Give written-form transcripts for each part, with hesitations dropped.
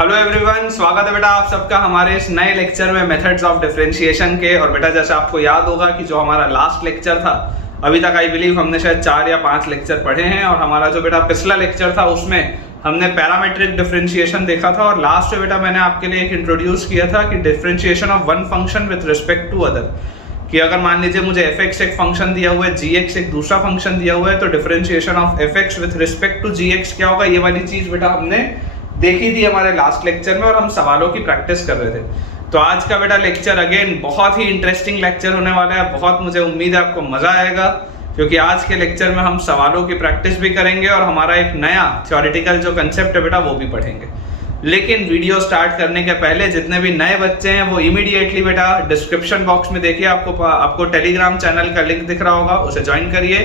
Hello everyone, स्वागत है बेटा आप सबका हमारे इस नए लेक्चर में मेथड्स ऑफ डिफरेंशिएशन के। और बेटा जैसे आपको याद होगा कि जो हमारा लास्ट लेक्चर था, अभी तक आई बिलीव हमने शायद 4 या 5 लेक्चर पढ़े हैं। और हमारा जो बेटा पिछला लेक्चर था उसमें हमने पैरामेट्रिक डिफरेंशिएशन देखा था। और लास्ट में बेटा मैंने आपके लिए एक इंट्रोड्यूस किया था कि differentiation of one function with respect to other, कि अगर मान लीजिए मुझे fx एक फंक्शन दिया हुआ है, gx एक दूसरा फंक्शन दिया हुआ है, तो differentiation of fx with respect to gx क्या होगा। ये वाली चीज बेटा हमने देखी थी हमारे लास्ट लेक्चर में और हम सवालों की प्रैक्टिस कर रहे थे। तो आज का बेटा लेक्चर अगेन बहुत ही इंटरेस्टिंग लेक्चर होने वाला है। बहुत मुझे उम्मीद है आपको मजा आएगा, क्योंकि आज के लेक्चर में हम सवालों की प्रैक्टिस भी करेंगे और हमारा एक नया थ्योरेटिकल जो कंसेप्ट है बेटा वो भी पढ़ेंगे। लेकिन वीडियो स्टार्ट करने के पहले जितने भी नए बच्चे हैं वो इमीडिएटली बेटा डिस्क्रिप्शन बॉक्स में देखिए, आपको टेलीग्राम चैनल का लिंक दिख रहा होगा, उसे ज्वाइन करिए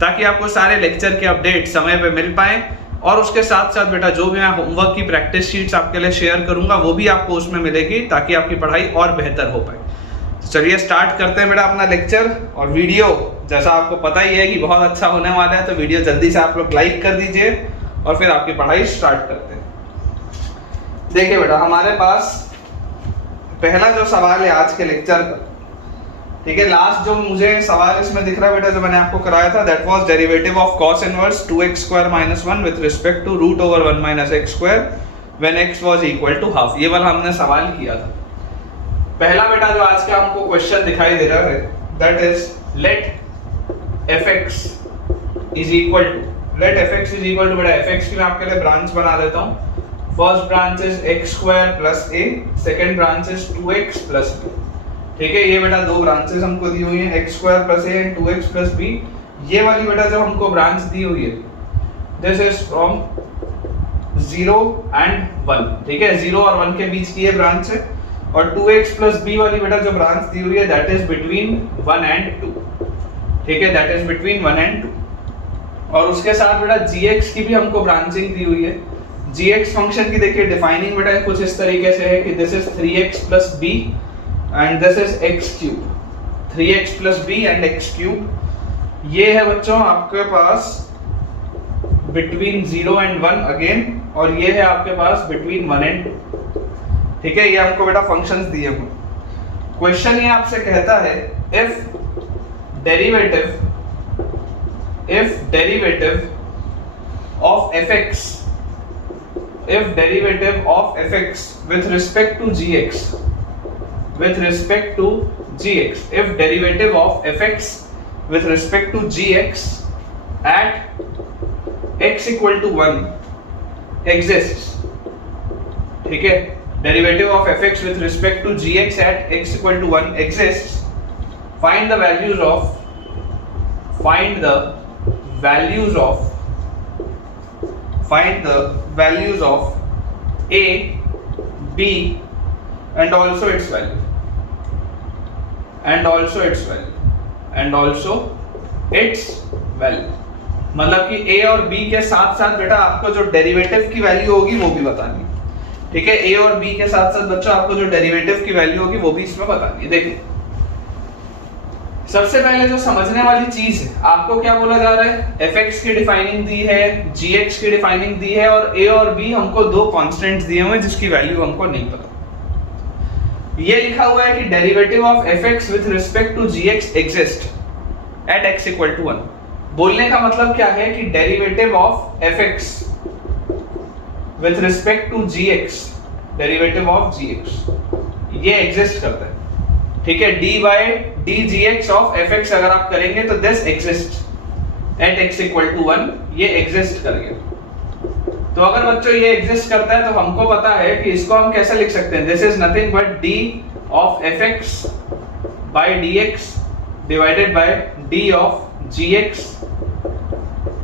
ताकि आपको सारे लेक्चर के अपडेट समय पे मिल पाए। और उसके साथ साथ बेटा जो भी मैं होमवर्क की प्रैक्टिस शीट्स आपके लिए शेयर करूंगा वो भी आपको उसमें मिलेगी, ताकि आपकी पढ़ाई और बेहतर हो पाए। तो चलिए स्टार्ट करते हैं बेटा अपना लेक्चर। और वीडियो जैसा आपको पता ही है कि बहुत अच्छा होने वाला है, तो वीडियो जल्दी से आप लोग लाइक कर दीजिए और फिर आपकी पढ़ाई स्टार्ट करते हैं। देखिए बेटा हमारे पास पहला जो सवाल है आज के लेक्चर का, ठीक है, लास्ट जो मुझे सवाल इसमें दिख रहा है बेटा जो मैंने आपको कराया था, that was derivative of cos inverse 2x square minus 1 with respect to root over 1 minus x square when x was equal to half. ये वाला हमने सवाल किया था। पहला बेटा जो आज का हमको क्वेश्चन दिखाई दे रहा है, that is let fx is equal to बेटा fx की मैं आपके लिए ब्रांच बना देता हूं। First branch is x square plus a, second branch is 2x plus b। ठीक है, ये बेटा दो ब्रांचेस हमको दी हुई हैं, x square plus a and 2x plus b। ये वाली बेटा जो हमको ब्रांच दी हुई है, दिस इज फ्रॉम 0 एंड 1। ठीक है, 0 और 1 के बीच की ये ब्रांच है। और 2x प्लस b वाली बेटा जो ब्रांच दी हुई है, दैट इज बिटवीन 1 एंड 2। ठीक है, दैट इज बिटवीन 1 एंड 2। और उसके साथ बेटा gx की भी हमको ब्रांचिंग दी हुई है। gx फंक्शन की देखिए डिफाइनिंग बेटा कुछ इस तरीके से है कि this is 3x plus b and this is x cube, 3x plus b and x cube। ये है बच्चों आपके पास between 0 and 1 again, और ये है आपके पास between 1 and 2। ठीक है, ये हमको बेटा फंक्शंस दिए हुए। क्वेश्चन ये आपसे कहता है if derivative of fx with respect to gx, if derivative of fx with respect to gx at x equal to 1 exists। ठीक है, derivative of fx with respect to gx at x equal to 1 exists, find the values of a, b and also its value मतलब कि a और b के साथ साथ बेटा आपको जो डेरिवेटिव की वैल्यू होगी वो भी बतानी है। ठीक है, a और b के साथ साथ बच्चों आपको जो डेरिवेटिव की वैल्यू होगी वो भी इसमें बतानी है। देखिए सबसे पहले जो समझने वाली चीज है, आपको क्या बोला जा रहा है, fx की डिफाइनिंग दी है, gx की डिफाइनिंग दी है, और a और b हमको दो कांस्टेंट्स दिए हुए हैं जिसकी वैल्यू हमको नहीं पता। ये लिखा हुआ है कि derivative of fx with respect to gx exist at x equal to 1। बोलने का मतलब क्या है कि derivative of fx with respect to gx, derivative of gx ये एग्जिस्ट करता है। ठीक है, dy dgx ऑफ fx अगर आप करेंगे तो this exist at x equal to 1, ये एग्जिस्ट करेगा। तो अगर बच्चों ये एग्जिस्ट करता है तो हमको पता है कि इसको हम कैसे लिख सकते हैं, this is nothing but d of fx by dx divided by d of gx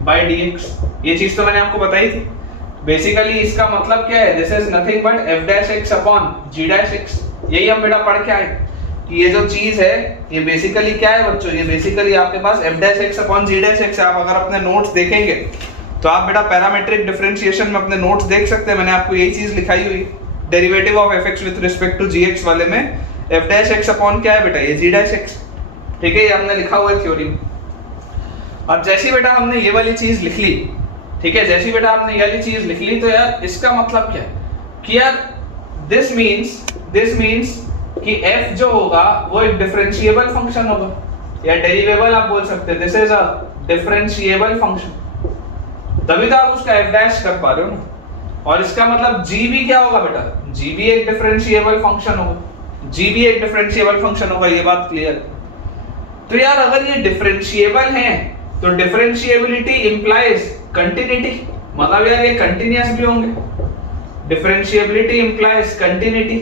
by dx। ये चीज तो मैंने आपको बताई थी। बेसिकली इसका मतलब क्या है, this is nothing but f dash x upon g dash x। यही हम बेटा पढ़ के आए कि ये जो चीज है ये बेसिकली क्या है बच्चों, ये बेसिकली आपके पास f dash x upon g dash x है। आप अगर अपने नोट्स देखेंगे तो आप बेटा पैरामेट्रिक डिफरेंशिएशन में अपने नोट्स देख सकते हैं, मैंने आपको यही चीज लिखाई हुई। Derivative of fx with respect to gx वाले में f डैश x अपॉन क्या है बेटा, ये g डैश x। ठीक है, ये हमने लिखा हुआ है थ्योरी में। अब जैसी बेटा हमने ये वाली चीज लिख ली, ठीक है, जैसी बेटा आपने ये वाली चीज लिख ली, तो यार इसका मतलब क्या है कि यार दिस मीन्स कि f जो होगा वो एक डिफरेंशिएबल फंक्शन होगा या डेरिवेबल आप बोल सकते हैं, this is a differentiable function, तभी तो आप उसका f डैश कर पा रहे हो ना। और इसका मतलब g भी क्या होगा बेटा, g भी एक डिफरेंशिएबल फंक्शन होगा, g भी एक डिफरेंशिएबल फंक्शन होगा, ये बात क्लियर है। तो यार अगर ये डिफरेंशिएबल हैं तो डिफरेंशिएबिलिटी इंप्लाइज कंटिन्यूटी, मतलब यार ये कंटीन्यूअस भी होंगे। डिफरेंशिएबिलिटी इंप्लाइज कंटिन्यूटी,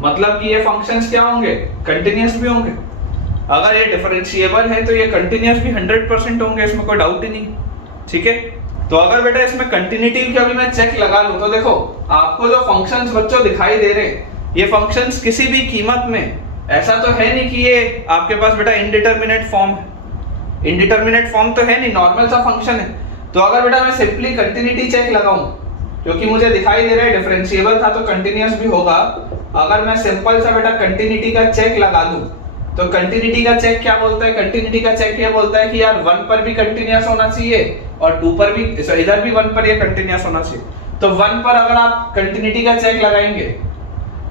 मतलब कि ये फंक्शंस क्या होंगे, कंटीन्यूअस भी होंगे। अगर ये डिफरेंशिएबल है तो ये कंटीन्यूअस भी 100% होंगे, इसमें कोई डाउट ही नहीं। ठीक है, तो अगर बेटा इसमें कंटिन्यूटी की अभी मैं चेक लगा लूं तो देखो आपको जो फंक्शंस बच्चों दिखाई दे रहे हैं, ये फंक्शंस किसी भी कीमत में, ऐसा तो है नहीं कि ये आपके पास बेटा इनडिटरमिनेट फॉर्म है, इनडिटरमिनेट फॉर्म तो है नहीं, नॉर्मल सा फंक्शन है। तो अगर बेटा मैं सिंपली कंटिन्यूटी चेक लगाऊं, क्योंकि मुझे दिखाई दे रहा है डिफरेंशिएबल था तो कंटीन्यूअस भी होगा, अगर मैं सिंपल सा बेटा कंटिन्यूटी का चेक लगा दूं तो कंटिन्यूटी का चेक क्या बोलता है, कंटिन्यूटी का चेक ये बोलता है कि यार 1 पर भी कंटीन्यूअस होना चाहिए और 2 पर भी, इधर भी 1 पर ये कंटीन्यूअस होना चाहिए। तो 1 पर अगर आप कंटिन्यूटी का चेक लगाएंगे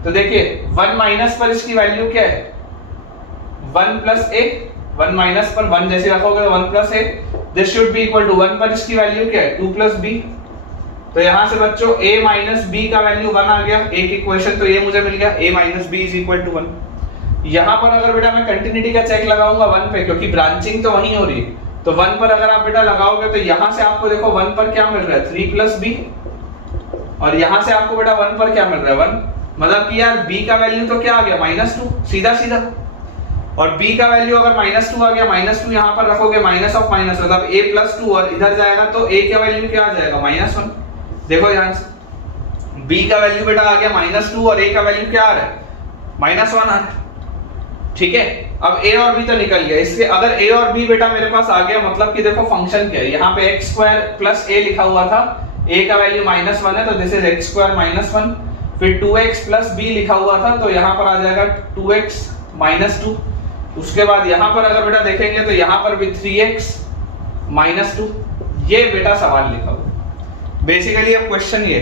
तो देखिए 1 माइनस पर इसकी वैल्यू क्या है, 1 प्लस a, 1 माइनस पर 1 जैसे रखोगे 1 plus a, this should be equal to 1 पर इसकी वैल्यू क्या है, 2 प्लस b। तो यहां से बच्चों a माइनस b का वैल्यू 1 आ गया, एक इक्वेशन तो ये मुझे मिल गया, a minus b is equal to 1। यहां पर अगर बेटा मैं कंटिन्यूटी का चेक लगाऊंगा 1 पे, क्योंकि ब्रांचिंग तो वहीं हो रही है, तो 1 पर अगर आप बेटा लगाओगे तो यहां से आपको देखो 1 पर क्या मिल रहा है, 3 प्लस b, और यहां से आपको बेटा 1 पर क्या मिल रहा है, 1, मतलब कि यार b का वैल्यू तो क्या आ गया, -2, सीधा सीधा। और b का वैल्यू अगर -2 आ गया, -2 यहां पर रखोगे माइनस ऑफ माइनस, मतलब a + 2 और इधर जाएगा तो a का वैल्यू क्या आ जाएगा, -1। देखो यहां से b का वैल्यू बेटा आ गया -2 और a का वैल्यू क्या आ रहा है, -1 आ रहा है। ठीक है, अब a और b तो निकल गया, इससे अगर a और b बेटा मेरे पास आ गया, मतलब कि देखो फंक्शन क्या है, यहाँ पे x² + a लिखा हुआ था, a का वैल्यू -1 है तो दिस इज x² -1, फिर 2x + b लिखा हुआ था तो यहाँ पर आ जाएगा 2x - 2। उसके बाद यहाँ पर अगर बेटा देखेंगे तो यहाँ पर भी 3x - 2, ये बेटा सवाल लिखा हुआ। बेसिकली अब क्वेश्चन ये,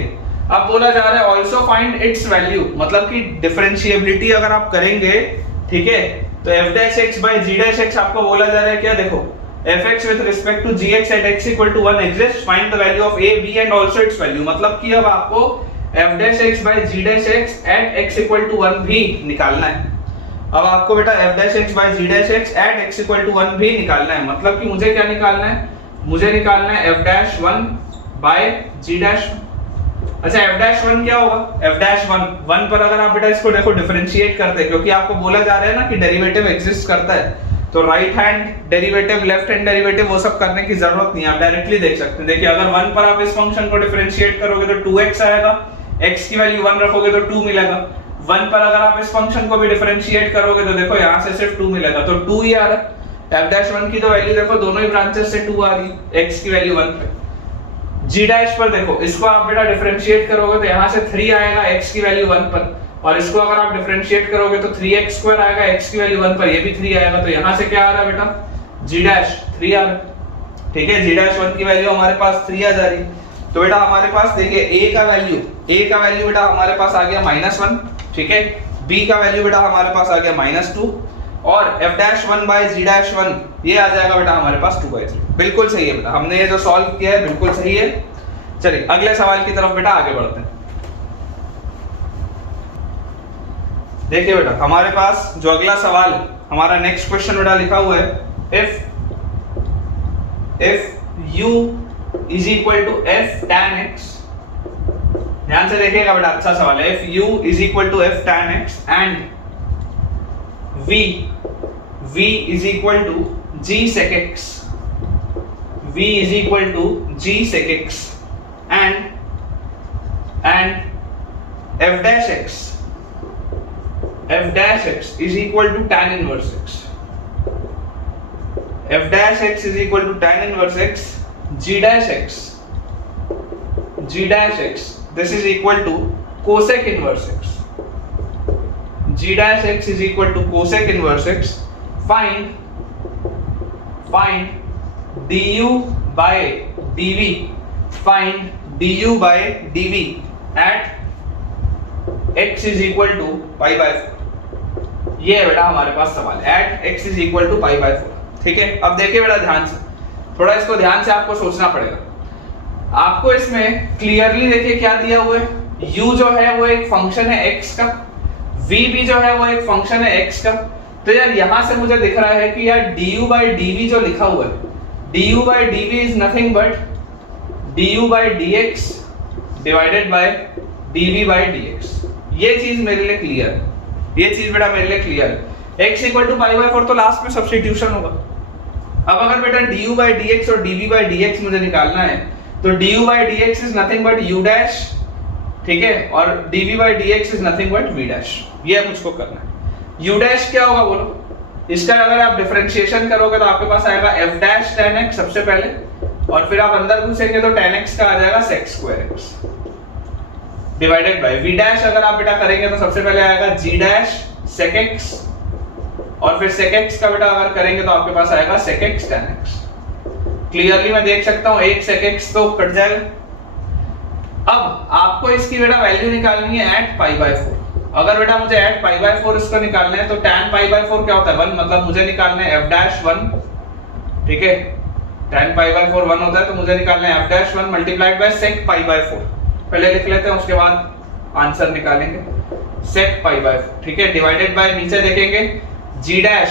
अब बोला जा रहा है ऑल्सो फाइंड इट्स वैल्यू, मतलब कि डिफरेंशिएबिलिटी अगर आप करेंगे, ठीक है, तो f'(x/g') आपको बोला जा रहा है क्या, देखो fx with respect to gx at x = 1 exists, find the value of a, b and also its value, मतलब कि अब आपको f'(x/g') at x = 1 भी निकालना है। अब आपको बेटा f'(x/g') at x = 1 भी निकालना है, मतलब कि मुझे क्या निकालना है, मुझे निकालना है f'(1/g'). अच्छा f'(1) क्या होगा, f'(1) पर अगर आप बेटा इसको देखो डिफरेंशिएट करते हैं, क्योंकि आपको बोला जा रहा है ना कि डेरिवेटिव एग्जिस्ट करता है, तो right hand derivative, left hand derivative वो सब करने की जरूरत नहीं है, आप डायरेक्टली देख सकते हैं। देखिए अगर 1 पर आप इस फंक्शन को डिफरेंशिएट करोगे तो 2x आएगा, x की वैल्यू 1 रखोगे तो 2 मिलेगा। 1 पर अगर आप इस फंक्शन को भी डिफरेंशिएट करोगे तो देखो यहां से सिर्फ 2 मिलेगा, तो 2 ही आ रहा है। f'(1) की तो वैल्यू देखो दोनों ही ब्रांचेस से 2 आ रही है, x की वैल्यू 1 पे। g' पर देखो, इसको आप बेटा डिफरेंशिएट करोगे तो यहां से 3 आएगा x की वैल्यू 1 पर, और इसको अगर आप डिफरेंशिएट करोगे तो 3x² आएगा x की वैल्यू 1 पर, ये भी 3 आएगा, तो यहां से क्या आ रहा है बेटा, g' 3 आ रहा है। ठीक है, g'(1) की वैल्यू हमारे पास 3 आ जा रही है। तो बेटा हमारे पास देखिए a का वैल्यू बेटा हमारे पास आ गया -1, ठीक है, b का वैल्यू बेटा हमारे पास आ गया -2, और f'(1/g'1) ये आ जाएगा बेटा हमारे पास 2/3। बिल्कुल सही है बेटा, हमने ये जो सॉल्व किया है बिल्कुल सही है। चलिए अगले सवाल की तरफ बेटा आगे बढ़ते हैं। देखिए बेटा हमारे पास जो अगला सवाल है, हमारा नेक्स्ट क्वेश्चन बेटा लिखा हुआ है, if u is equal to f tan x, ध्यान से देखिएगा बेटा, अच्छा सवाल है। if u is equal to f tan x and v is equal to g sec x, v is equal to g sec x and f'(x) is equal to tan inverse x, f'(x) is equal to tan inverse x, g'(x), this is equal to cosec inverse x, g'(x) is equal to cosec inverse x, find du by dv at x is equal to pi by 4। ये है बेटा हमारे पास सवाल, at x is equal to pi by 4। ठीक है, अब देखिए बेटा ध्यान से, थोड़ा इसको ध्यान से आपको सोचना पड़ेगा। आपको इसमें क्लियरली देखिए क्या दिया हुआ है, u जो है वो एक फंक्शन है x का, v भी जो है वो एक फंक्शन है x का। तो यार यहां से मुझे दिख रहा है कि यार du by dv जो लिखा हुआ है, du by dv is nothing but du by dx divided bye dv by dx। ये चीज मेरे लिए क्लियर है, ये चीज बेटा मेरे लिए क्लियर है। x equal to pi by 4 तो लास्ट में सब्स्टिट्यूशन होगा। अब अगर बेटा du by dx और dv by dx मुझे निकालना है तो du by dx is nothing but u dash, ठीक है, और dv by dx is nothing but v dash. ये मुझको करना है। u डैश क्या होगा बोलो, इसका अगर आप डिफरेंशिएशन करोगे तो आपके पास आएगा f डैश tan x सबसे पहले, और फिर आप अंदर घुसेंगे तो tan x का आ जाएगा sec square x divided bye v dash. अगर आप बेटा करेंगे तो सबसे पहले आएगा g डैश sec x, और फिर sec x का बेटा अगर करेंगे तो आपके पास आएगा sec x tan x। Clearly मैं देख सकता हूं एक sec x तो कट जाएगा। अब आपको इसकी बेटा वैल्यू निकालनी है एट पाई बाय 4। अगर बेटा मुझे एट पाई बाय 4 इसको निकालना है तो tan पाई बाय 4 क्या होता है 1, मतलब मुझे निकालना है f डैश 1, ठीक है, tan पाई बाय 4 1 होता है तो मुझे निकालना है f dash 1 multiplied by sec pi by 4। पहले लिख लेते हैं उसके बाद आंसर निकालेंगे, sec पाई बाय 4, ठीक है, डिवाइडेड बाय नीचे देखेंगे g dash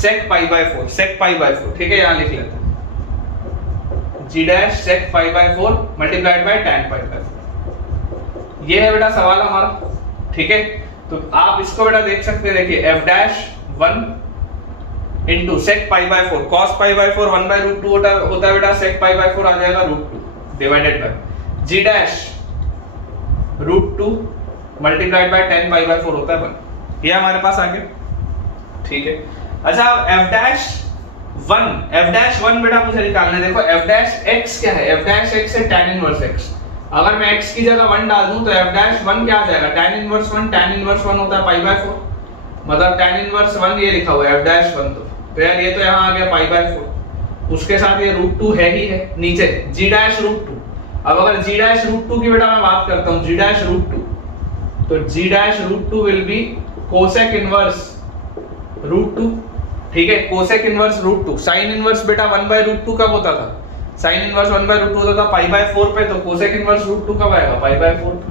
sec pi by 4, sec pi by 4, ठीक है, यहां लिख लेते हैं g dash sec pi by 4 multiplied by tan pi by 4। ये है बेटा सवाल हमारा, ठीक है। तो आप इसको बेटा देख सकते हैं, देखिए f dash 1 into sec pi by 4 cos pi by 4 1 by root 2 होता है बेटा, sec पाई बाय 4 आ जाएगा root 2 divided by g dash root 2 multiplied by tan pi by 4 होता है 1। ये हमारे पास आ गया, ठीक है। अच्छा अब f डैश 1 बेटा मुझे निकालना है। देखो f डैश x क्या है, f डैश x है tan इनवर्स x। अगर मैं x की जगह 1 डाल दूं तो f डैश 1 क्या आ जाएगा tan इनवर्स 1, tan इनवर्स 1 होता है पाई बाय 4, मतलब tan इनवर्स 1 ये लिखा हुआ है f डैश 1। तो यार ये तो यहां आ गया पाई बाय 4, उसके साथ ये रूट 2 है ही है, नीचे g डैश रूट 2। अब अगर g डैश रूट 2 की बेटा मैं बात करता हूं, g डैश रूट 2, तो g dash root 2 will be cosec inverse root 2, ठीक है, cosec inverse root 2। Sine inverse बेटा 1 बाय रूट 2 कब होता था, साइन इनवर्स 1 बाय रूट 2 होता था पाई बाय 4 पे, तो कोसेक इनवर्स रूट 2 कब आएगा पाई बाय 4 पे,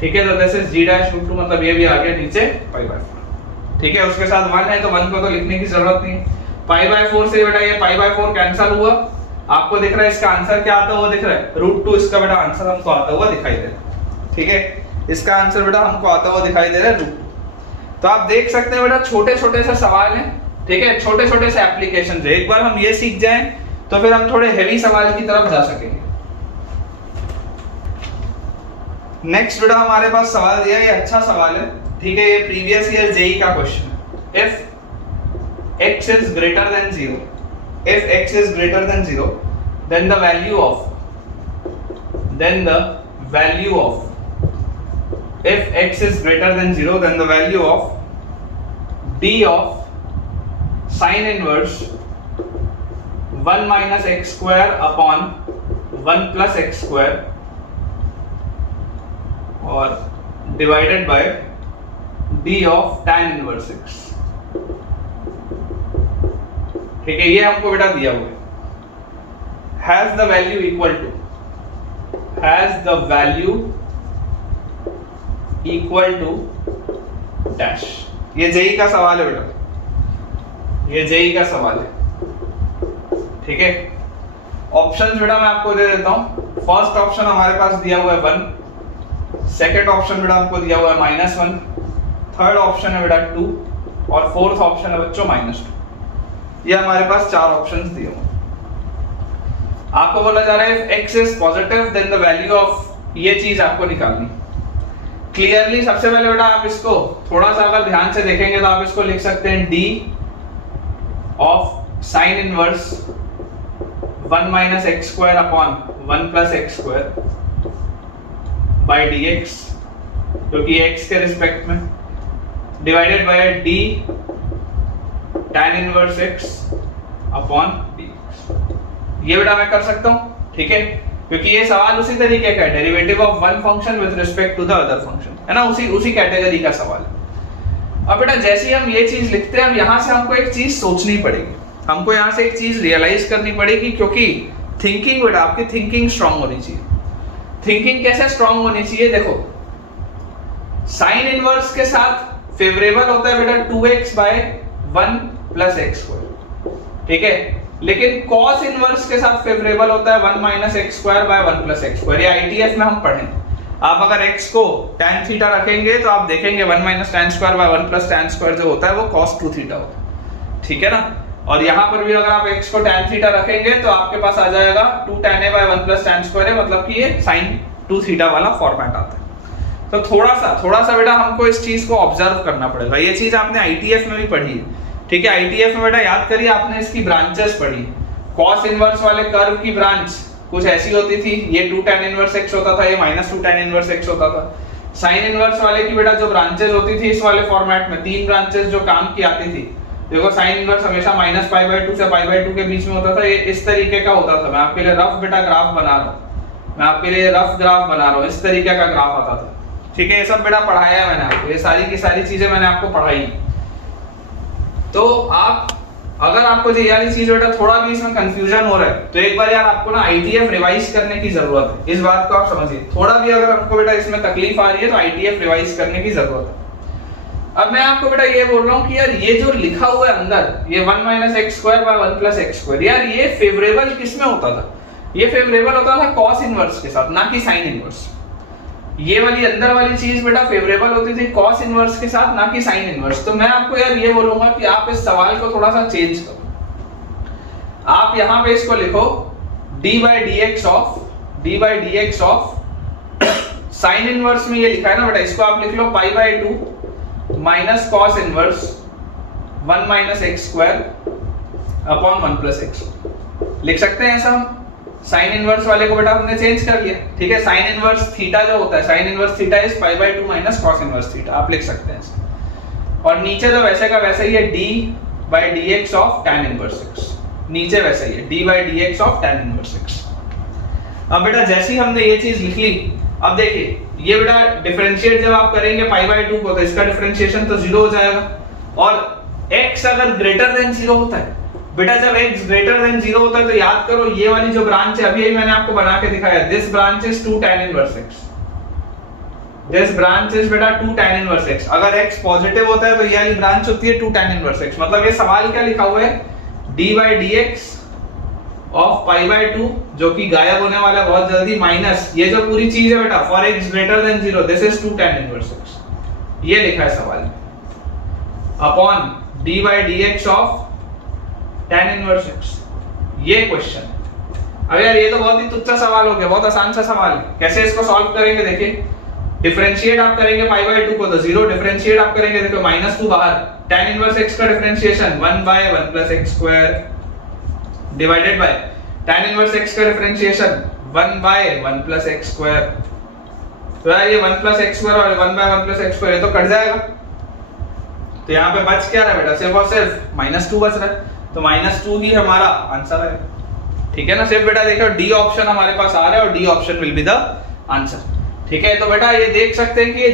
ठीक है। तो this is g dash root 2, मतलब ये भी आ गया नीचे पाई बाय 4, ठीक है। उसके साथ 1 है तो 1 को तो लिखने की जरूरत नहीं। पाई बाय 4 से बेटा ये पाई बाय 4 कैंसिल हुआ, आपको दिख रहा है इसका आंसर क्या आता हुआ दिख रहा है रूट 2। इसका बेटा आंसर हमको आता हुआ दिखाई दे रहा है, ठीक है, इसका आंसर बेटा हमको आता हुआ दिखाई दे रहा है रूट 2। तो आप देख सकते हैं बेटा छोटे छोटे से सवाल हैं, ठीक है, छोटे छोटे से एप्लीकेशन है। एक बार हम ये सीख जाएं तो फिर हम थोड़े हेवी सवाल की तरफ जा सकेंगे। नेक्स्ट बेटा हमारे पास सवाल दिया, ये अच्छा सवाल है, ठीक है, ये प्रीवियस ईयर जेई का क्वेश्चन है। If x is greater than 0, if x is greater than 0, then the value of if x is greater than 0, then the value of d of sin inverse 1 minus x square upon 1 plus x square और divided by d of tan inverse x, ठीक है, ये हमको बेटा दिया हुआ है। Has the value equal to dash. ये जेई का सवाल है बेटा, ये जेई का सवाल है, ठीक है। ऑप्शंस बेटा मैं आपको दे देता हूं। फर्स्ट ऑप्शन हमारे पास दिया हुआ है 1, सेकंड ऑप्शन बेटा हमको दिया हुआ है -1, थर्ड ऑप्शन है बेटा 2, और फोर्थ ऑप्शन है बच्चों -2। ये हमारे पास 4 ऑप्शंस दिए हुए। आपको बोला जा रहा है x is positive then the value of, ये चीज आपको निकालनी क्लियरली। सबसे पहले बेटा आप इसको थोड़ा सा अगर ध्यान से देखेंगे तो आप इसको लिख सकते हैं d of sine inverse 1 minus x square upon 1 plus x square by dx, क्योंकि x के रिस्पेक्ट में, divided by d tan inverse x upon dx। ये बेटा मैं कर सकता हूं, ठीक है। क्योंकि ये सवाल उसी तरीके का है, derivative of one function with respect to the other function, है ना, उसी कैटेगरी का सवाल है। अब बेटा जैसे ही हम ये चीज लिखते हैं, हम यहाँ से हमको एक चीज सोचनी पड़ेगी, हमको यहाँ से एक चीज रियलाइज करनी पड़ेगी, क्योंकि थिंकिंग बेटा आपकी थिंकिंग स्ट्रांग होनी चाहिए। थिंकिंग कैसे स्ट्रांग होनी चाहिए? देखो साइन इनवर्स के साथ फेवरेबल होता है बेटा 2x bye 1 plus x square, ठीक है, लेकिन cos इनवर्स के साथ फेवरेबल होता है 1 minus x square by 1 plus x square. ये आईटीएफ में हम पढ़े, आप अगर x को tan थीटा रखेंगे तो आप देखेंगे 1 minus tan square by 1 plus tan square जो होता है वो cos 2 थीटा होता है, ठीक है ना। और यहाँ पर भी अगर आप x को tan थीटा रखेंगे तो आपके पास आ जाएगा 2 tan a by 1 plus tan square है, मतलब कि ये sin 2 थीटा वाला फॉर्मेट आता है। तो थोड़ा सा बेटा हमको इस चीज को ऑब्जर्व करना पड़ेगा। ये चीज आपने आईटीएफ में भी पढ़ी है, ठीक है, आईटीएफ में बेटा याद करिए आपने इसकी ब्रांचेस पढ़ी। कॉस इनवर्स वाले कर्व की ब्रांच कुछ ऐसी होती थी, ये 2 tan इनवर्स x होता था, ये माइनस 2 tan इनवर्स x होता था। साइन इनवर्स वाले की बेटा जो ब्रांचेस होती थी इस वाले फॉर्मेट में, 3 ब्रांचेस जो काम की आती थी, देखो साइन इनवर्स हमेशा माइनस पाई बाय 2 से पाई बाय 2 के बीच में होता था, ये इस तरीके का होता था। मैं आपके लिए रफ बेटा ग्राफ बना रहा हूँ, मैं आपके लिए रफ ग्राफ बना रहा हूँ, इस तरीके का ग्राफ आता था, ठीक है। ये सब बेटा पढ़ाया है मैंने आपको, ये सारी की सारी चीजें मैंने आपको पढ़ाई। तो आप अगर आपको ये वाली चीज बेटा थोड़ा भी इसमें कंफ्यूजन हो रहा है तो एक बार यार आपको ना आईटीएफ रिवाइज करने की जरूरत है, इस बात को आप समझिए। थोड़ा भी अगर आपको बेटा इसमें तकलीफ आ रही है तो आईटीएफ रिवाइज करने की जरूरत है। अब मैं आपको बेटा ये बोल रहा हूँ कि यार ये जो लिखा हुआ है अंदर, ये 1 minus x square by 1 plus x square, यार ये फेवरेबल किस में होता था? ये फेवरेबल होता था कॉस इनवर्स के साथ, ना कि साइन इनवर्स। ये वाली अंदर वाली चीज बेटा फेवरेबल होती थी कॉस इनवर्स के साथ, ना कि साइन इनवर्स। तो मैं आपको यार ये बोलूंगा कि आप इस सवाल को थोड़ा सा चेंज करो। आप यहां पे इसको लिखो d by d x of sine inverse में ये लिखा है ना बेटा, इसको आप लिख लो pi by 2 minus cos inverse 1 minus x square upon 1 plus x. लिख सकते हैं ऐसा हम? साइन इनवर्स वाले को बेटा हमने चेंज कर लिया, ठीक है। साइन इनवर्स थीटा जो होता है, sine inverse theta is pi by 2 minus cos inverse theta, आप लिख सकते हैं। और नीचे तो वैसे का वैसे ही है d by d x of tan inverse x, नीचे वैसे ही है d by d x of tan inverse x। अब बेटा जैसे ही हमने ये चीज लिख ली, अब देखिए ये बेटा डिफरेंशिएट जब आप करेंगे पाई बाय 2 को तो इसका डिफरेंशिएशन तो 0 हो जाएगा, और x अगर ग्रेटर देन 0 होता है बेटा, जब x ग्रेटर देन 0 होता है तो याद करो ये वाली जो ब्रांच है अभी मैंने आपको बना के दिखाया, this branch is 2 tan inverse x, this branch is बेटा 2 tan इनवर्स x। अगर x पॉजिटिव होता है तो ये वाली ब्रांच होती है 2 tan इनवर्स x। मतलब ये सवाल क्या लिखा हुआ है, d by d x of pi by 2 जो कि गायब होने वाला है बहुत जल्दी, माइनस ये जो पूरी चीज है बेटा for x greater than 0 this is 2 tan inverse x, ये लिखा है सवाल में, upon d by d x of tan inverse x, ये क्वेश्चन। अब यार ये तो बहुत ही तुच्छ सवाल हो गया, बहुत आसान सा सवाल है। कैसे इसको सॉल्व करेंगे? देखिए डिफरेंशिएट आप करेंगे पाई बाय 2 को तो 0, डिफरेंशिएट आप करेंगे देखो माइनस 2 बाहर, tan इनवर्स x का differentiation 1 by 1 plus x square divided by tan inverse x का differentiation 1 by 1 plus x square. तो यार ये 1 प्लस x स्क्वायर और 1 बाय 1 प्लस x स्क्वायर ये तो कट जाएगा, तो यहाँ पे बच क्या रहा है बेटा, सिर्फ और सिर्फ -2 बच रहा है, तो -2 ही हमारा आंसर है, ठीक है ना। सिर्फ बेटा देखो डी ऑप्शन हमारे पास आ रहा है और D option will be the answer, ठीक है। तो बेटा ये देख सकते हैं कि ये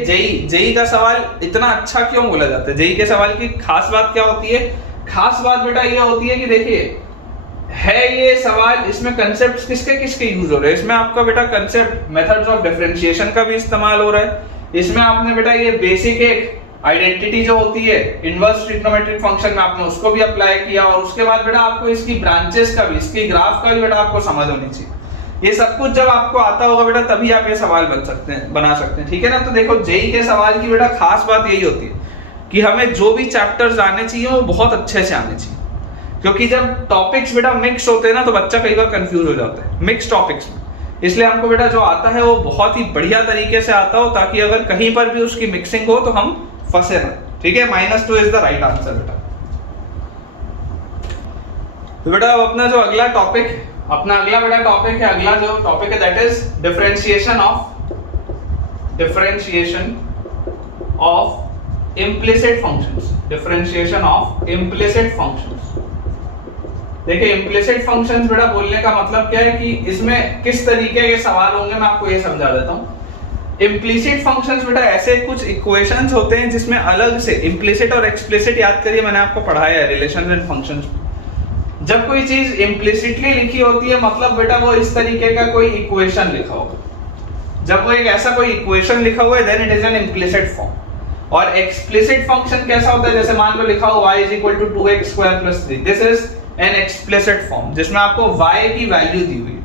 जेई का सवाल इतना अच्छा क्यों बोला जाता है। जेई के सवाल की खास बात क्या होती है? खास बात बेटा ये होती है कि देखिए है ये सवाल, इसमें कंसेप्ट किसके यूज हो रहे हैं। इसमें आपका बेटा कंसेप्ट मेथड्स ऑफ डिफरेंशिएशन का भी इस्तेमाल हो रहा है, इसमें आपने बेटा ये बेसिक एक आइडेंटिटी जो होती है इनवर्स ट्रिग्नोमेट्रिक फंक्शन में आपने उसको भी अप्लाई किया, और उसके बाद बेटा आपको इसकी ब्रांचेस का भी, इसकी ग्राफ का भी बेटा आपको समझ होनी चाहिए। ये सब कुछ जब आपको आता होगा बेटा तभी आप ये सवाल बना सकते हैं, ठीक है ना। तो देखो जेई के सवाल की बेटा खास बात यही होती है कि हमें जो भी चैप्टर्स आने चाहिए वो बहुत अच्छे से आने चाहिए, क्योंकि जब टॉपिक्स बेटा मिक्स होते हैं ना तो बच्चा कई बार कंफ्यूज हो जाता है मिक्स टॉपिक्स में। इसलिए हमको बेटा जो आता है वो बहुत ही बढ़िया तरीके से आता हो, ताकि अगर कहीं पर भी उसकी मिक्सिंग हो तो हम फंसे ना, ठीक है। -2 इज द राइट आंसर बेटा। तो बेटा अब अपना जो अगला टॉपिक है, अपना अगला बेटा टॉपिक है, अगला जो टॉपिक है that is differentiation of implicit functions, differentiation of implicit functions. देखिए इम्प्लिसिट फंक्शंस बेटा बोलने का मतलब क्या है कि इसमें किस तरीके के सवाल होंगे मैं आपको ये समझा देता हूँ। इम्प्लिसिट फंक्शंस बेटा ऐसे कुछ इक्वेशंस होते हैं जिसमें अलग से इम्प्लिसिट और एक्सप्लिसिट, याद करिए मैंने आपको पढ़ाया है रिलेशंस एंड फंक्शंस। जब कोई चीज इम्प्लिसिटली लिखी होती है मतलब बेटा वो इस तरीके का कोई इक्वेशन लिखा होगा। जब वो एक ऐसा कोई इक्वेशन लिखा हुआ है then it is an implicit form. और एक्सप्लिसिट फंक्शन कैसा होता है, जैसे मान लो लिखा हो y = 2x² + 3, this is an explicit form जिसमें आपको y की वैल्यू दी हुई।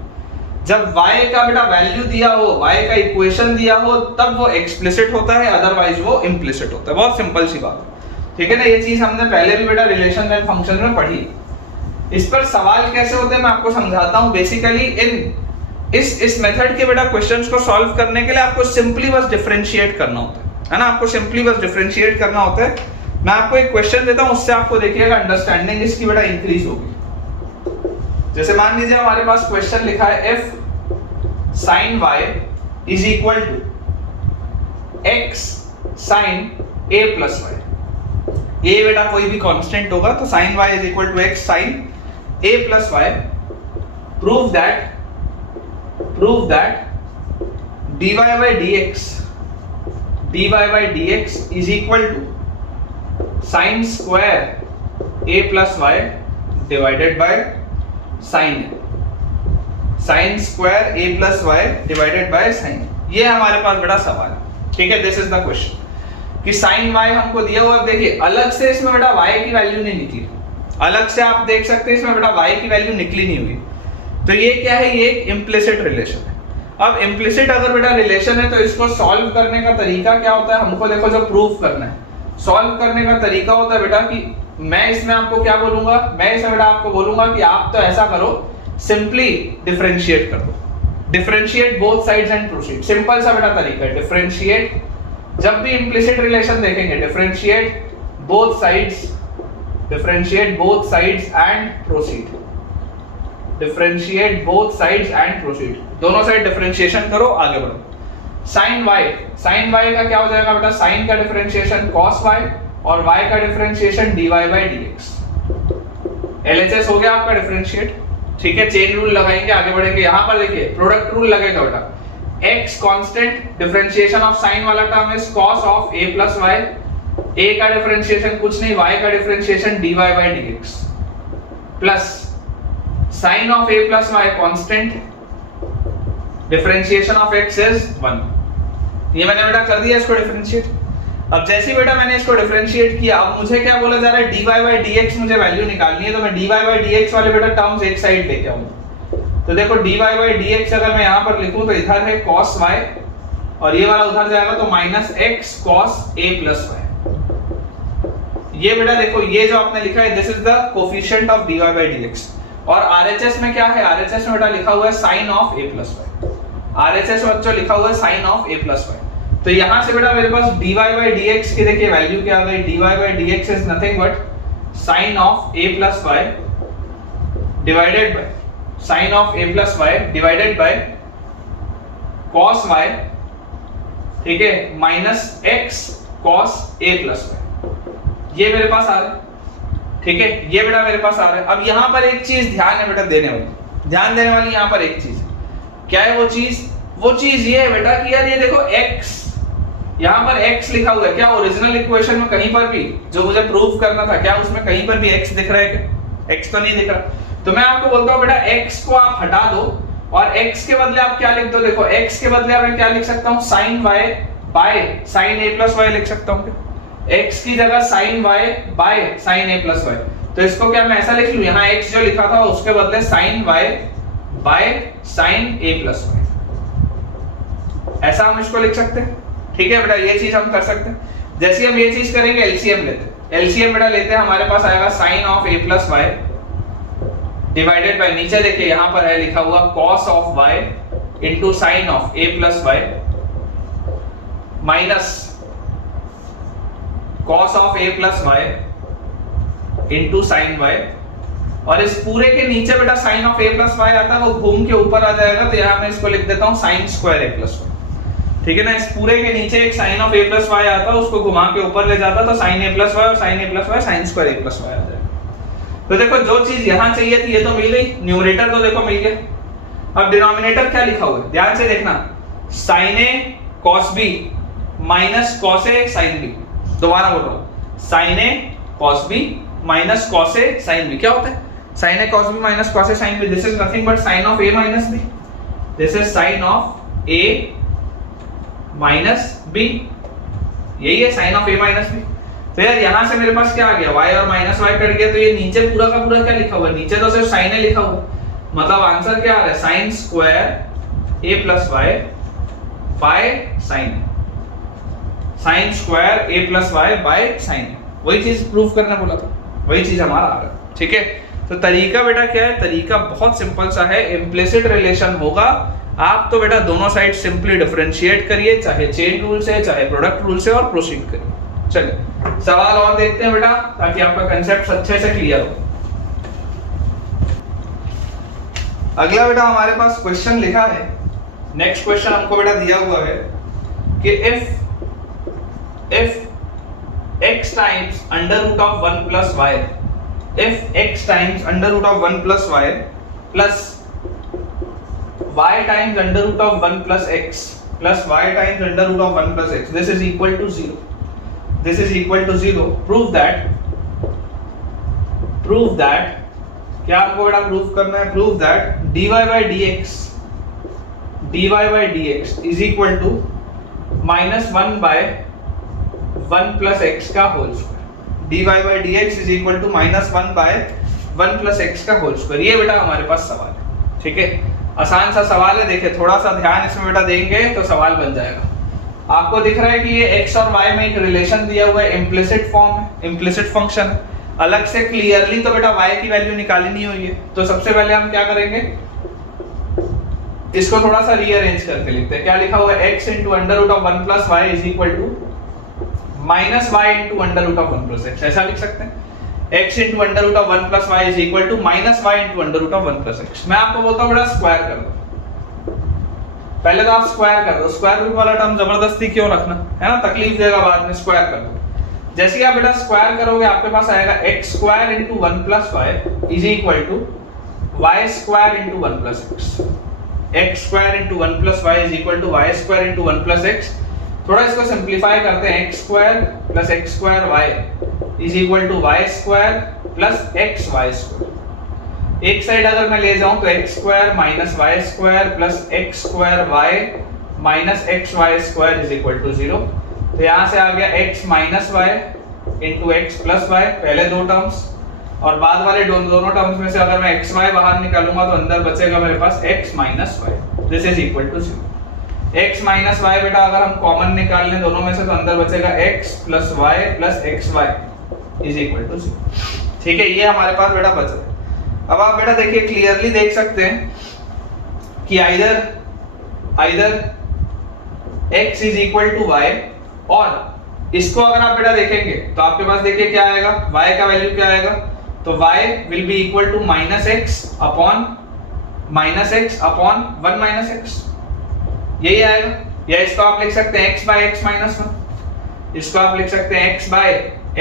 जब y का बेटा वैल्यू दिया हो, y का इक्वेशन दिया हो, तब वो एक्सप्लिसिट होता है, अदरवाइज वो इम्प्लिसिट होता है। बहुत सिंपल सी बात है, ठीक है ना। ये चीज हमने पहले भी बेटा रिलेशन एंड फंक्शन में पढ़ी। इस पर सवाल कैसे होते हैं मैं आपको समझाता हूं। बेसिकली इस मेथड के बेटा क्वेश्चंस को सॉल्व करने के लिए आपको सिंपली बस डिफरेंशिएट करना होता है ना। आपको सिंपली बस डिफरेंशिएट करना होता है। मैं आपको एक क्वेश्चन देता हूं, उससे आपको देखिएगा अंडरस्टैंडिंग इसकी बेटा इंक्रीज होगी। जैसे मान लीजिए हमारे पास क्वेश्चन लिखा है f sin y = x sin a + y। ये बेटा कोई भी कांस्टेंट होगा तो sin y = x sin a + y। prove that dy by dx is equal to sin square a + y divided by sin a। sin square a + y divided by sin। ये हमारे पास बड़ा सवाल है, ठीक है। दिस इज द क्वेश्चन कि sin y हमको दिया हुआ। अब देखिए अलग से इसमें बेटा y की वैल्यू नहीं निकली, अलग से आप देख सकते हैं इसमें बेटा y की वैल्यू निकली नहीं हुई। तो ये क्या है, ये एक इम्प्लिसिट रिलेशन है। अब इम्प्लिसिट अगर बेटा रिलेशन है तो इसको सॉल्व करने का तरीका क्या होता है, हमको देखो जो प्रूव करना है, सॉल्व करने का तरीका होता है बेटा कि मैं इसमें आपको क्या बोलूंगा, मैं इसमें बेटा आपको बोलूंगा कि आप तो ऐसा करो, सिंपली डिफरेंशिएट कर दो, differentiate both sides and proceed. Simple सा बेटा तरीका है डिफरेंशिएट। जब भी इम्प्लिसिट रिलेशन देखेंगे differentiate both sides and proceed, differentiate both sides and proceed. दोनों साइड डिफरेंशिएशन करो, आगे बढ़ो। sin y का क्या हो जाएगा बेटा, sin का डिफरेंशिएशन cos y और y का differentiation dy by dx। LHS हो गया आपका डिफरेंशिएट, ठीक है। चेन रूल लगाएंगे, आगे बढ़ेंगे। यहां पर देखिए प्रोडक्ट रूल लगेगा बेटा, x constant, differentiation of sin वाला term is cos of a + y, a का डिफरेंशिएशन कुछ नहीं, y का differentiation dy by dx plus sin of a + y constant, differentiation of x is 1। ये मैंने बेटा कर दिया इसको डिफरेंशिएट। अब जैसे ही बेटा मैंने इसको डिफरेंशिएट किया, अब मुझे क्या बोला जा रहा है, dy by dx मुझे वैल्यू निकालनी है। तो मैं dy by dx वाले बेटा टर्म्स एक साइड लेके आऊंगा। तो देखो dy by dx अगर मैं यहां पर लिखूं तो इधर है cos y और ये वाला उधर जाएगा तो -x cos a + y। ये बेटा देखो ये जो आपने लिखा है this is the coefficient of dy by dx। और RHS में क्या है, RHS में बेटा लिखा हुआ है sin of a + y। RHS में बच्चों लिखा हुआ है sin of a + y। तो यहां से बेटा मेरे पास dy by dx की देखिए वैल्यू क्या आ गई, dy by dx is nothing but sin of a + y divided by sin of a + y divided by cos y, ठीक है, -x cos a + y। ये मेरे पास आ रहा है, ठीक है, ये बेटा मेरे पास आ रहा है। अब यहां पर एक चीज ध्यान है बेटा देने वाली, ध्यान देने वाली यहां पर एक चीज है। क्या है वो चीज ये है बेटा कि यार ये देखो x, यहां पर x लिखा हुआ है। क्या ओरिजिनल इक्वेशन में कहीं पर भी जो मुझे प्रूव करना था, क्या उसमें कहीं पर भी x दिख रहा है क्या? x तो नहीं दिख रहा। तो मैं आपको बोलता हूं बेटा x को आप हटा दो और x के बदले आप क्या लिख दो, देखो x के बदले मैं क्या लिख सकता हूं, sin y by sin a + y लिख सकता हूं। x की जगह sin y by sin a + y। तो इसको क्या मैं ऐसा लिख लूं, यहां x जो लिखा था उसके बदले sin y by sin a + y, ऐसा हम इसको लिख सकते हैं, ठीक है बेटा। ये चीज हम कर सकते हैं। जैसे हम ये चीज करेंगे एलसीएम बेटा लेते हैं, हमारे पास आएगा sin of a + y divided by, नीचे देखिए यहां पर है लिखा हुआ cos of y into sin of a + y minus cos of a + y into sin y। और इस पूरे के नीचे बेटा sin of a + y आता है, वो घूम के ऊपर आ जाएगा। तो यहां मैं इसको लिख देता हूं sin square a + y, ठीक है ना। इस पूरे के नीचे एक sin of a + y आता है, उसको घुमा के ऊपर ले जाता तो sin a + y और sin a + y sin square a + y आ जाएगा। तो देखो जो चीज यहां चाहिए थी ये तो मिल गई, न्यूमरेटर तो देखो मिल गया। अब डिनोमिनेटर क्या लिखा हुआ है ध्यान से देखना, sin a cos b minus cos a sin b। दोबारा बोल रहा हूं, sin a cos b minus cos a sin b। क्या होता है sin a cos b minus cos a sin b? This is nothing but sin of a minus b। This is sin of a minus b, यही है sin of a minus b। तो यार यहां से मेरे पास क्या आ गया, y और माइनस y कट गया, तो ये नीचे पूरा का पूरा क्या लिखा हुआ है, नीचे तो सिर्फ sin a लिखा हुआ है, मतलब आंसर क्या आ रहा है sin square a plus y by sin, sin square a plus y by sin। वही चीज प्रूफ करना बोला था, वही चीज हमारा आ रहा है। ठीक है, तो तरीका बेटा क्या है, तरीका बहुत सिंपल सा है, इम्प्लिसिट रिलेशन होगा। आप तो बेटा दोनों साइड सिंपली डिफरेंशिएट करिए, चाहे चेन रूल से चाहे प्रोडक्ट रूल से, और प्रोसीड करिए। चलिए सवाल और देखते हैं बेटा, ताकि आपका कंसेप्ट अच्छे से क्लियर हो। अगला बेटा हमारे पास क्वेश्चन लिखा है, नेक्स्ट क्वेश्चन हमको बेटा दिया हुआ है कि if x times under root of 1 plus y, if x times under root of 1 plus y plus y times under root of 1 plus x plus y times under root of 1 plus x, this is equal to 0, this is equal to 0, prove that क्या आपको बेटा proof करना है, prove that dy by dx is equal to minus 1 by 1 plus x का whole square. dy by dx is equal to minus 1 by 1 plus x का whole square. ये बेटा हमारे पास सवाल है। ठीक है, आसान सा सवाल है, देखिए थोड़ा सा ध्यान इसमें बेटा देंगे तो सवाल बन जाएगा। आपको दिख रहा है कि ये x और y में एक रिलेशन दिया हुआ है, इम्प्लिसिट फॉर्म है, इम्प्लिसिट फंक्शन है। अलग से क्लियरली तो बेटा y की वैल्यू निकाली नहीं हुई है, तो सबसे पहले हम क्या करेंगे, इसको थोड़ा सा रीअरेंज करके लिखते हैं। क्या लिखा हुआ है, x into under root of 1 plus y is equal to minus y into under root of 1 plus x, ऐसा लिख सकते हैं। x into under root of 1 plus y is equal to minus y into under root of 1 plus x। मैं आपको बोलता हूँ बेटा square कर दो, पहले तो आप स्क्वायर कर दो, स्क्वायर रूट वाला टर्म जबरदस्ती क्यों रखना है ना, तकलीफ देगा बाद में, स्क्वायर कर दो। जैसे ही आप बेटा स्क्वायर करोगे आपके पास आएगा x square into 1 plus y is equal to y square into 1 plus x, x square into 1 plus y is equal to y square into 1 plus x। थोड़ा इसको सिंपलीफाई करते हैं, x square plus x square y is equal to y square plus x y square. एक side अगर मैं ले जाऊं तो x square minus y square plus x square y minus x y square is equal to 0। तो यहां से आ गया x minus y into x plus y, पहले दो टर्म्स, और बाद वाले दोनों टर्म्स में से अगर मैं x y बाहर निकालूंगा तो अंदर बचेगा मेरे पास x minus y, this is equal to 0। x minus y बेटा अगर हम कॉमन निकाल लें दोनों में से तो अंदर बचेगा x plus y plus xy is equal to 0। ठीक है, ये हमारे पास बेटा बचा है। अब आप बेटा देखिए क्लियरली देख सकते हैं कि either x is equal to y, और इसको अगर आप बेटा देखेंगे तो आपके पास देखिए क्या आएगा, y का वैल्यू क्या आएगा, तो y will be equal to minus x upon 1 minus x, यही आएगा। या इसको आप लिख सकते हैं x बाय x माइनस 1, इसको आप लिख सकते हैं x बाय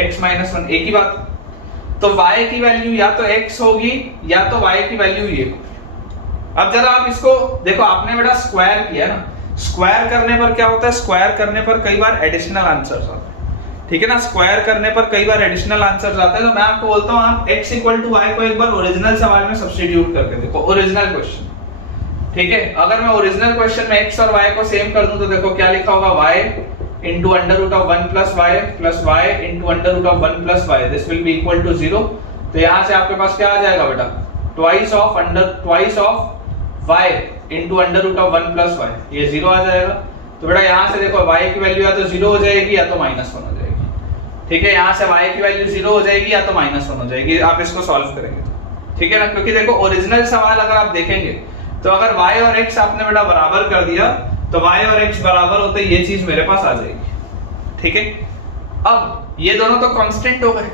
x माइनस 1, एक ही बात। तो y की वैल्यू या तो x होगी या तो y की वैल्यू ये होगी। अब जरा आप इसको देखो, आपने बेटा स्क्वायर किया ना, स्क्वायर करने पर क्या होता है, स्क्वायर करने पर कई बार एडिशनल आंसर्स आते हैं। ठीक है ना, स्क्वायर करने पर कई बार एडिशनल आंसर्स आते हैं। तो मैं आपको बोलता हूं आप x इक्वल टू y को एक बार ओरिजिनल सवाल में सब्स्टिट्यूट करके देखो, ओरिजिनल क्वेश्चन। ठीक है, अगर मैं ओरिजिनल क्वेश्चन में x और y को सेम कर दूं तो देखो क्या लिखा होगा, y into under root of 1 plus y into under root of 1 plus y, this will be equal to 0। तो यहां से आपके पास क्या आ जाएगा बेटा, twice of y into under root of 1 plus y, ये 0 आ जाएगा। तो बेटा यहां से देखो y की वैल्यू या तो 0 हो जाएगी या तो -1 हो जाएगी। ठीक है, यहां से y की वैल्यू 0 हो जाएगी या तो -1 हो जाएगी, आप इसको सॉल्व करेंगे। ठीक है ना, क्योंकि देखो ओरिजिनल सवाल अगर आप देखेंगे तो अगर y और x आपने बेटा बराबर कर दिया तो y और x बराबर होते ये चीज मेरे पास आ जाएगी। ठीक है, अब ये दोनों तो कांस्टेंट हो गए,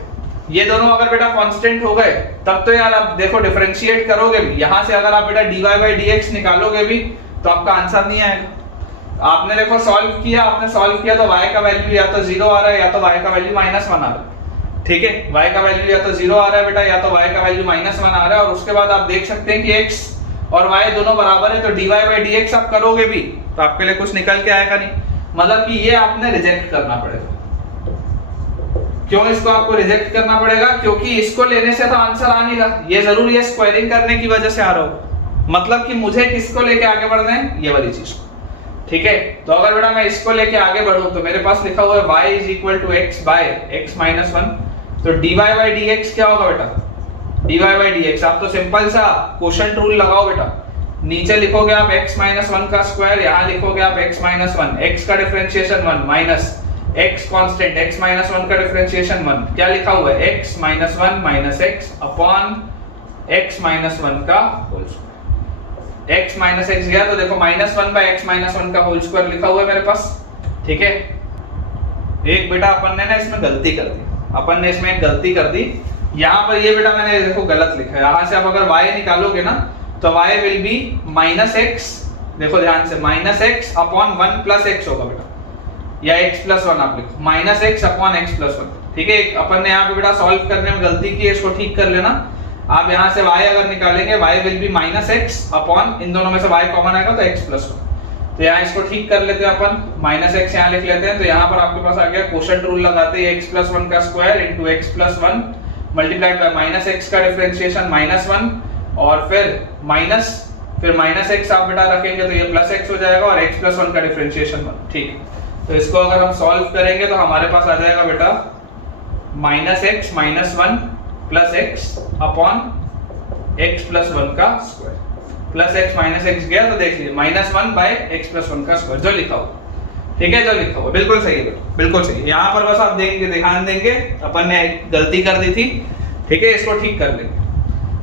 ये दोनों अगर बेटा कांस्टेंट हो गए तब तो यार आप देखो डिफरेंशिएट करोगे भी, यहां से अगर आप बेटा dy by dx निकालोगे भी तो आपका आंसर नहीं आएगा। आपने देखो सॉल्व किया तो y का वैल्यू या तो 0 आ रहा है या तो y का वैल्यू -1 आ रहा है। ठीक है, y का वैल्यू या तो 0 आ रहा है बेटा, या तो y का वैल्यू -1 आ रहा है, और उसके बाद आप देख सकते हैं कि x और y दोनों बराबर है, तो dy by dx आप करोगे भी तो आपके लिए कुछ निकल के आएगा नहीं, मतलब कि ये आपने रिजेक्ट करना पड़ेगा। क्यों इसको आपको रिजेक्ट करना पड़ेगा? क्योंकि इसको लेने से तो आंसर आ नहीं रहा, ये जरूर ये स्क्वायरिंग करने की वजह से आ रहा हो, मतलब कि मुझे किसको लेके आगे बढ़ना है, ये वाली चीज को। ठीक है, तो अगर बेटा मैं इसको लेके आगे बढ़ूं तो मेरे पास लिखा हुआ है y = x by x - 1, तो dy by dx क्या होगा बेटा, dy by dx आप तो सिंपल सा क्वोशंट रूल लगाओ बेटा, नीचे लिखोगे आप x - 1 का स्क्वायर, यहाँ लिखोगे आप x - 1, x का differentiation 1 minus x constant x - 1 का डिफरेंशिएशन 1, क्या लिखा हुआ है x - 1 minus x upon x - 1 का whole square, x minus x गया तो देखो -1 by x - 1 का होल स्क्वायर लिखा हुआ है मेरे पास। ठीक है, एक बेटा अपन ने ना इसमें गलती कर दी, अपन ने इसमें एक गलती कर दी, यहाँ पर ये बेटा मैंने देखो गलत लिखा है, यहाँ से आप अगर y निकालोगे ना तो y विल बी -x, देखो ध्यान से -x अपॉन 1 + x होगा बेटा, या x + 1 आप लिखो, -x अपॉन x + 1। ठीक है, अपन ने यहाँ पे बेटा सॉल्व करने में गलती की है, इसको ठीक कर लेना। आप यहाँ से y अगर निकालेंगे y will be -x upon, इन दोनों में से y कॉमन आएगा तो x + 1, तो यहाँ इसको ठीक कर लेते हैं अपन, -x यहाँ लिख लेते हैं, तो यहाँ पर आपके पास आ गया क्वोशंट रूल लगाते हैं x + 1 का square into x + 1 multiplied by -x का डिफरेंशिएशन -1 और फिर -x आप बेटा रखेंगे तो ये +x हो जाएगा और x + 1 का डिफरेंशिएशन 1। ठीक है, तो इसको अगर हम सॉल्व करेंगे तो हमारे पास आ जाएगा बेटा -x - 1 + x अपॉन x + 1 का स्क्वायर, +x -x गया तो देख लीजिए -1 by x + 1 का स्क्वायर जो लिखा हुआ। ठीक है, जो लिखा हुआ बिल्कुल सही है बेटा, बिल्कुल सही है। यहाँ पर बस आप देंगे, ध्यान देंगे, अपन ने एक गलती कर दी थी। ठीक है, इसको ठीक कर लेंगे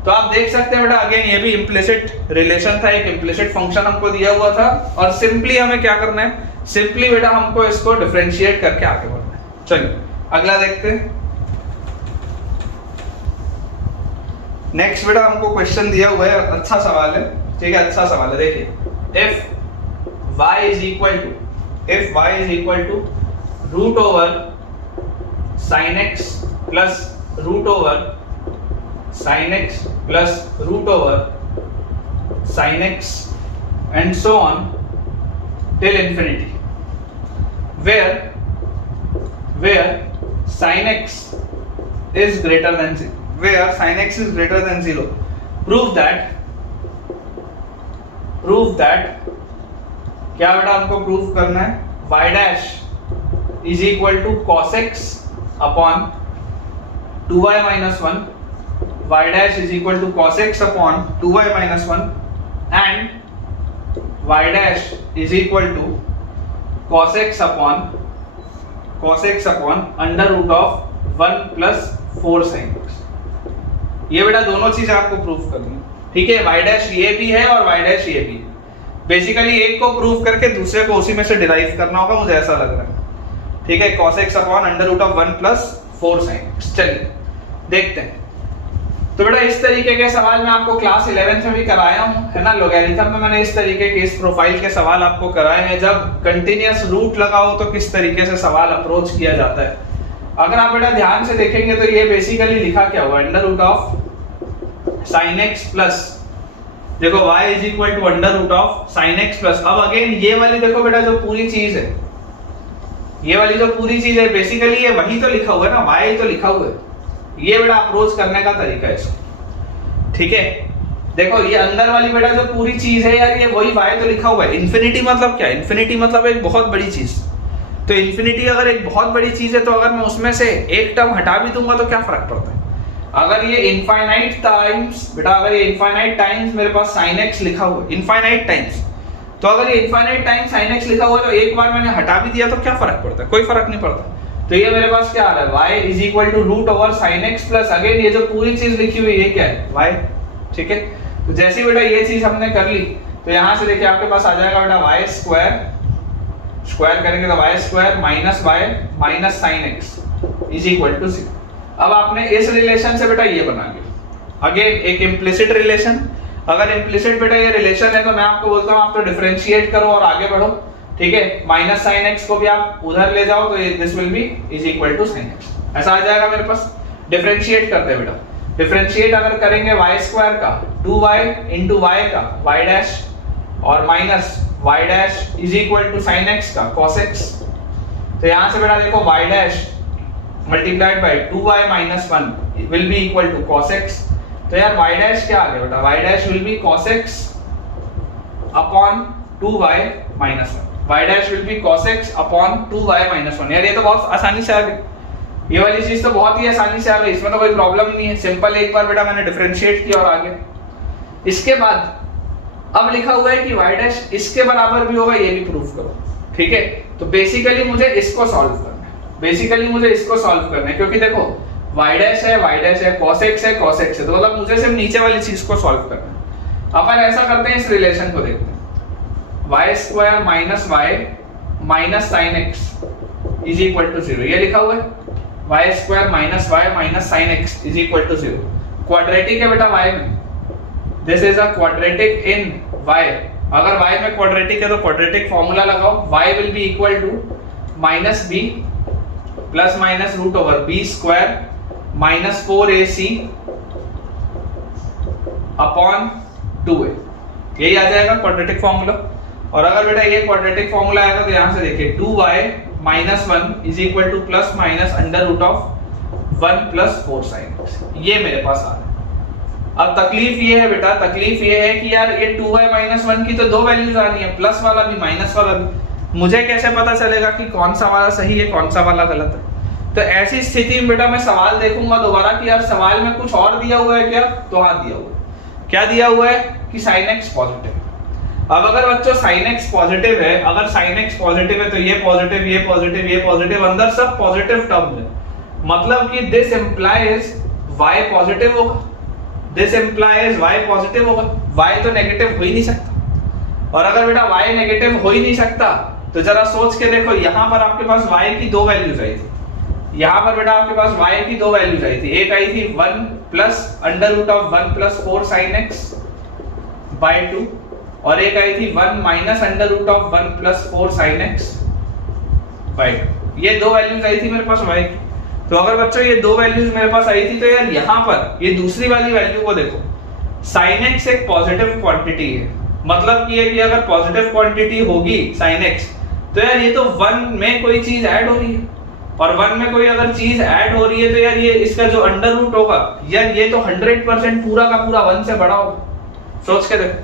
तो आप देख सकते हैं बेटा, अगेन ये भी इम्प्लिसिट रिलेशन था, एक इम्प्लिसिट फंक्शन हमको दिया हुआ था, और सिंपली हमें क्या करना है, सिंपली बेटा हमको इसको डिफरेंशिएट करके आगे बढ़ना है। चलिए अगला देखते हैं। नेक्स्ट बेटा हमको क्वेश्चन दिया हुआ है, अच्छा सवाल है। ठीक है, अच्छा सवाल है, देखिए if y is equal to root over sin x plus root over sin x plus root over sin x and so on till infinity, where sin x is greater than 0, where sin x is greater than 0, prove that क्या बेटा हमको prove करना है, y dash is equal to cos x upon 2y minus 1, y dash is equal to cos x upon 2y minus 1 and y dash is equal to cos x upon under root of 1 plus 4 sin x। ये बेटा दोनों चीज आपको prove करनी है। ठीक है, y dash ये भी है और y dash ये भी है। बेसिकली एक को प्रूव करके दूसरे को उसी में से डिराइव करना होगा, मुझे ऐसा लग रहा है। ठीक है, cos x upon under root of 1 plus 4 sin x। चलिए देखते हैं। तो बेटा इस तरीके के सवाल मैं आपको क्लास 11th में भी कराया हूं, है ना, लॉगरिथम में मैंने इस तरीके के इस प्रोफाइल के सवाल आपको कराए हैं, जब कंटीन्यूअस रूट लगाओ तो किस तरीके से सवाल अप्रोच किया जाता है। अगर आप बेटा ध्यान से देखेंगे तो ये बेसिकली लिखा क्या हुआ, under root of sin x plus, देखो y is equal to under root of sin x plus, अब अगेन ये वाली देखो बेटा जो पूरी चीज है, ये वाली जो पूरी चीज है बेसिकली ये वही तो लिखा हुआ है ना, y तो लिखा हुआ है। ये बेटा अप्रोच करने का तरीका है इसको। ठीक है, देखो ये अंदर वाली बेटा जो पूरी चीज है यार, ये वही y तो लिखा हुआ है। इन्फिनिटी मतलब क्या है, इन्फिनिटी मतलब एक बहुत बड़ी चीज। तो इन्फिनिटी अगर एक बहुत बड़ी चीज है तो अगर मैं उसमें से एक टर्म हटा भी दूंगा तो क्या फर्क पड़ता है। अगर ये इनफाइनाइट टाइम्स बेटा, अगर ये इनफाइनाइट टाइम्स मेरे पास sin x लिखा हुआ है, इनफाइनाइट टाइम्स, तो अगर ये इनफाइनाइट टाइम्स sin x लिखा हुआ है तो एक बार मैंने हटा भी दिया तो क्या फर्क पड़ता है, कोई फर्क नहीं पड़ता। तो ये मेरे पास क्या आ रहा है, y is equal to root over sin x plus, again ये जो पूरी चीज लिखी हुई है ये क्या है, y। ठीक है, तो जैसे बेटा ये चीज हमने कर ली तो यहां से देखिए आपके पास आ जाएगा बेटा y स्क्वायर करेंगे तो y square minus y minus sin x is equal to 0। अब आपने इस रिलेशन से बेटा ये बना लिया, अगेन एक इम्प्लिसिट रिलेशन। अगर इम्प्लिसिट बेटा ये रिलेशन है तो मैं आपको बोलता हूँ आप तो डिफरेंशिएट करो और आगे बढ़ो। ठीक है, माइनस sin x को भी आप उधर ले जाओ तो this will be is equal to sin x। ऐसा आ जाएगा मेरे पास। डिफरेंशिएट करते हैं बेटा, डिफरेंशिएट अगर करेंगे y स्क्वायर का 2y इंटू y का y डैश और minus y dash is equal to sin x का cos x। तो यहां से बेटा देखो y dash multiplied by 2y minus 1 will be equal to cos x। तो यार y डैश क्या आ गया बेटा, y dash will B cos x upon 2y minus 1। y dash will B cos x upon 2y minus 1। यार ये तो बहुत आसानी से आ गई, ये वाली चीज तो बहुत ही आसानी से आ गई, इसमें तो कोई प्रॉब्लम नहीं है। सिंपल एक बार बेटा मैंने डिफरेंशिएट किया और आ गया। इसके बाद अब लिखा हुआ है कि y डैश इसके बराबर भी होगा, ये भी प्रूव करो। ठीक है, तो बेसिकली मुझे इसको सॉल्व करना है, बेसिकली मुझे इसको सॉल्व करना है, क्योंकि देखो y डैश है cos x है cos x है, तो मतलब मुझे सिर्फ नीचे वाली चीज को सॉल्व करना है। अपन ऐसा करते हैं, इस रिलेशन को देखते हैं, y square minus y minus sin x is equal to 0। ये लिखा हुआ है y square minus y minus sin x is equal to 0। Quadratic है बेटा y में, this is a quadratic in y। अगर y में क्वाड्रेटिक है तो क्वाड्रेटिक फॉर्मूला लगाओ, y will be equal to minus b plus minus root over b square minus 4ac upon 2a। यही आ जाएगा क्वाड्रेटिक फॉर्मूला। और अगर बेटा ये क्वाड्रेटिक फॉर्मूला आएगा तो यहां से देखिए 2y minus 1 is equal to plus minus under root of 1 plus 4 sin x। ये मेरे पास आ रहा है। अब तकलीफ ये है बेटा, तकलीफ ये है कि यार ये 2y माइनस 1 की तो दो वैल्यूज आनी है, प्लस वाला भी माइनस वाला भी। मुझे कैसे पता चलेगा कि कौन सा वाला सही है कौन सा वाला गलत है? तो ऐसी स्थिति में बेटा मैं सवाल देखूंगा दोबारा कि यार सवाल में कुछ और दिया हुआ है क्या, तो हाँ दिया हुआ है। क्या दिया हुआ है कि sin x पॉजिटिव। अब अगर बच्चों sin x पॉजिटिव है, अगर sin x पॉजिटिव है तो ये पॉजिटिव ये पॉजिटिव ये पॉजिटिव, अंदर सब पॉजिटिव टर्म्स है, मतलब कि दिस इंप्लाइज y पॉजिटिव होगा, दिस इंप्लाइज y पॉजिटिव होगा। y तो नेगेटिव हो ही नहीं सकता, और अगर बेटा y नेगेटिव हो ही नहीं सकता तो जरा सोच के देखो, यहां पर आपके पास y की दो वैल्यूज आई थी, यहां पर बेटा आपके पास y की दो वैल्यूज आई थी, एक आई थी 1 plus under root of 1 plus 4 sin x by 2 और एक आई थी 1 minus under root of 1 plus 4 sin x by 2। ये दो वैल्यूज आई थी मेरे पास y की। तो अगर बच्चों ये दो वैल्यूज मेरे पास आई थी तो यार यहां पर ये दूसरी वाली वैल्यू को देखो, sin x एक पॉजिटिव क्वांटिटी है, मतलब कि ये कि अगर पॉजिटिव क्वांटिटी होगी sin x तो यार ये तो 1 में कोई चीज ऐड हो रही है, और 1 में कोई अगर चीज ऐड हो रही है तो यार ये इसका जो अंडर रूट होगा यार ये तो 100% पूरा का पूरा 1 से बड़ा होगा। सोच के देखो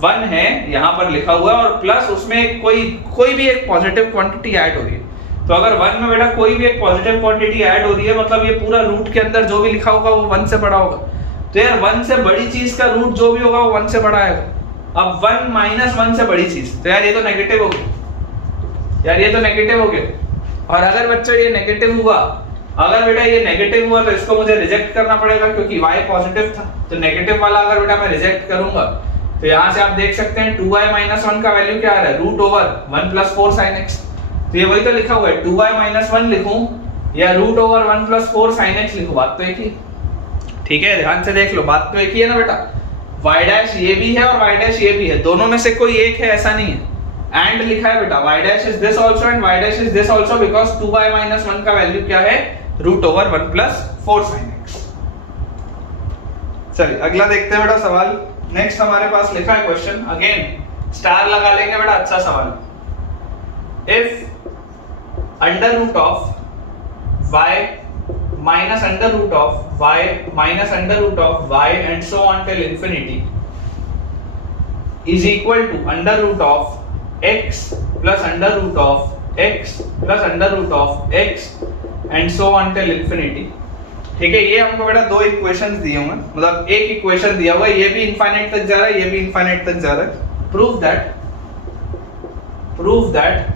1 है यहां पर लिखा हुआ है और प्लस उसमें कोई भी एक पॉजिटिव क्वांटिटी ऐड हो रही है। तो अगर 1 में बेटा कोई भी एक पॉजिटिव क्वांटिटी ऐड हो रही है, मतलब ये पूरा रूट के अंदर जो भी लिखा होगा वो 1 से बड़ा होगा। तो यार 1 से बड़ी चीज का रूट जो भी होगा वो 1 से बड़ा आएगा। अब 1 माइनस 1 से बड़ी चीज, तो यार ये तो नेगेटिव हो गया, यार ये तो नेगेटिव हो गया। और अगर बच्चों ये नेगेटिव हुआ, अगर बेटा ये नेगेटिव हुआ तो इसको मुझे रिजेक्ट करना पड़ेगा, क्योंकि y पॉजिटिव था। तो नेगेटिव वाला अगर बेटा मैं रिजेक्ट करूंगा तो यहां से आप देख सकते हैं 2y माइनस 1 का वैल्यू क्या आ रहा है, root over 1 plus 4 sin x। तो ये वही तो लिखा हुआ है, 2y माइनस 1 लिखूं या root over 1 plus 4 sin x लिखूं, बात तो एक ही। ठीक है, ध्यान से देख लो, बात तो एक ही है ना बेटा। y डैश ये भी है और y डैश ये भी है, दोनों में से कोई एक है ऐसा नहीं है। एंड लिखा है बेटा y dash is this also and y dash is this also, because 2y minus 1 का वैल्यू क्या है, root over 1 plus 4 sin x। चलिए अगला देखते हैं बेटा सवाल। नेक्स्ट हमारे पास लिखा है क्वेश्चन, अगेन स्टार लगा लेंगे बेटा, अच्छा सवाल। If under root of y minus under root of y minus under root of y and so on till infinity is equal to under root of x plus under root of x plus under root of x and so on till infinity. ठीक है, ये हमको बेटा दो equations दिए हुए हैं, मतलब एक इक्वेशन दिया हुआ है, ये भी इनफाइनाइट तक जा रहा है, ये भी इनफाइनाइट तक जा रहा है। Prove that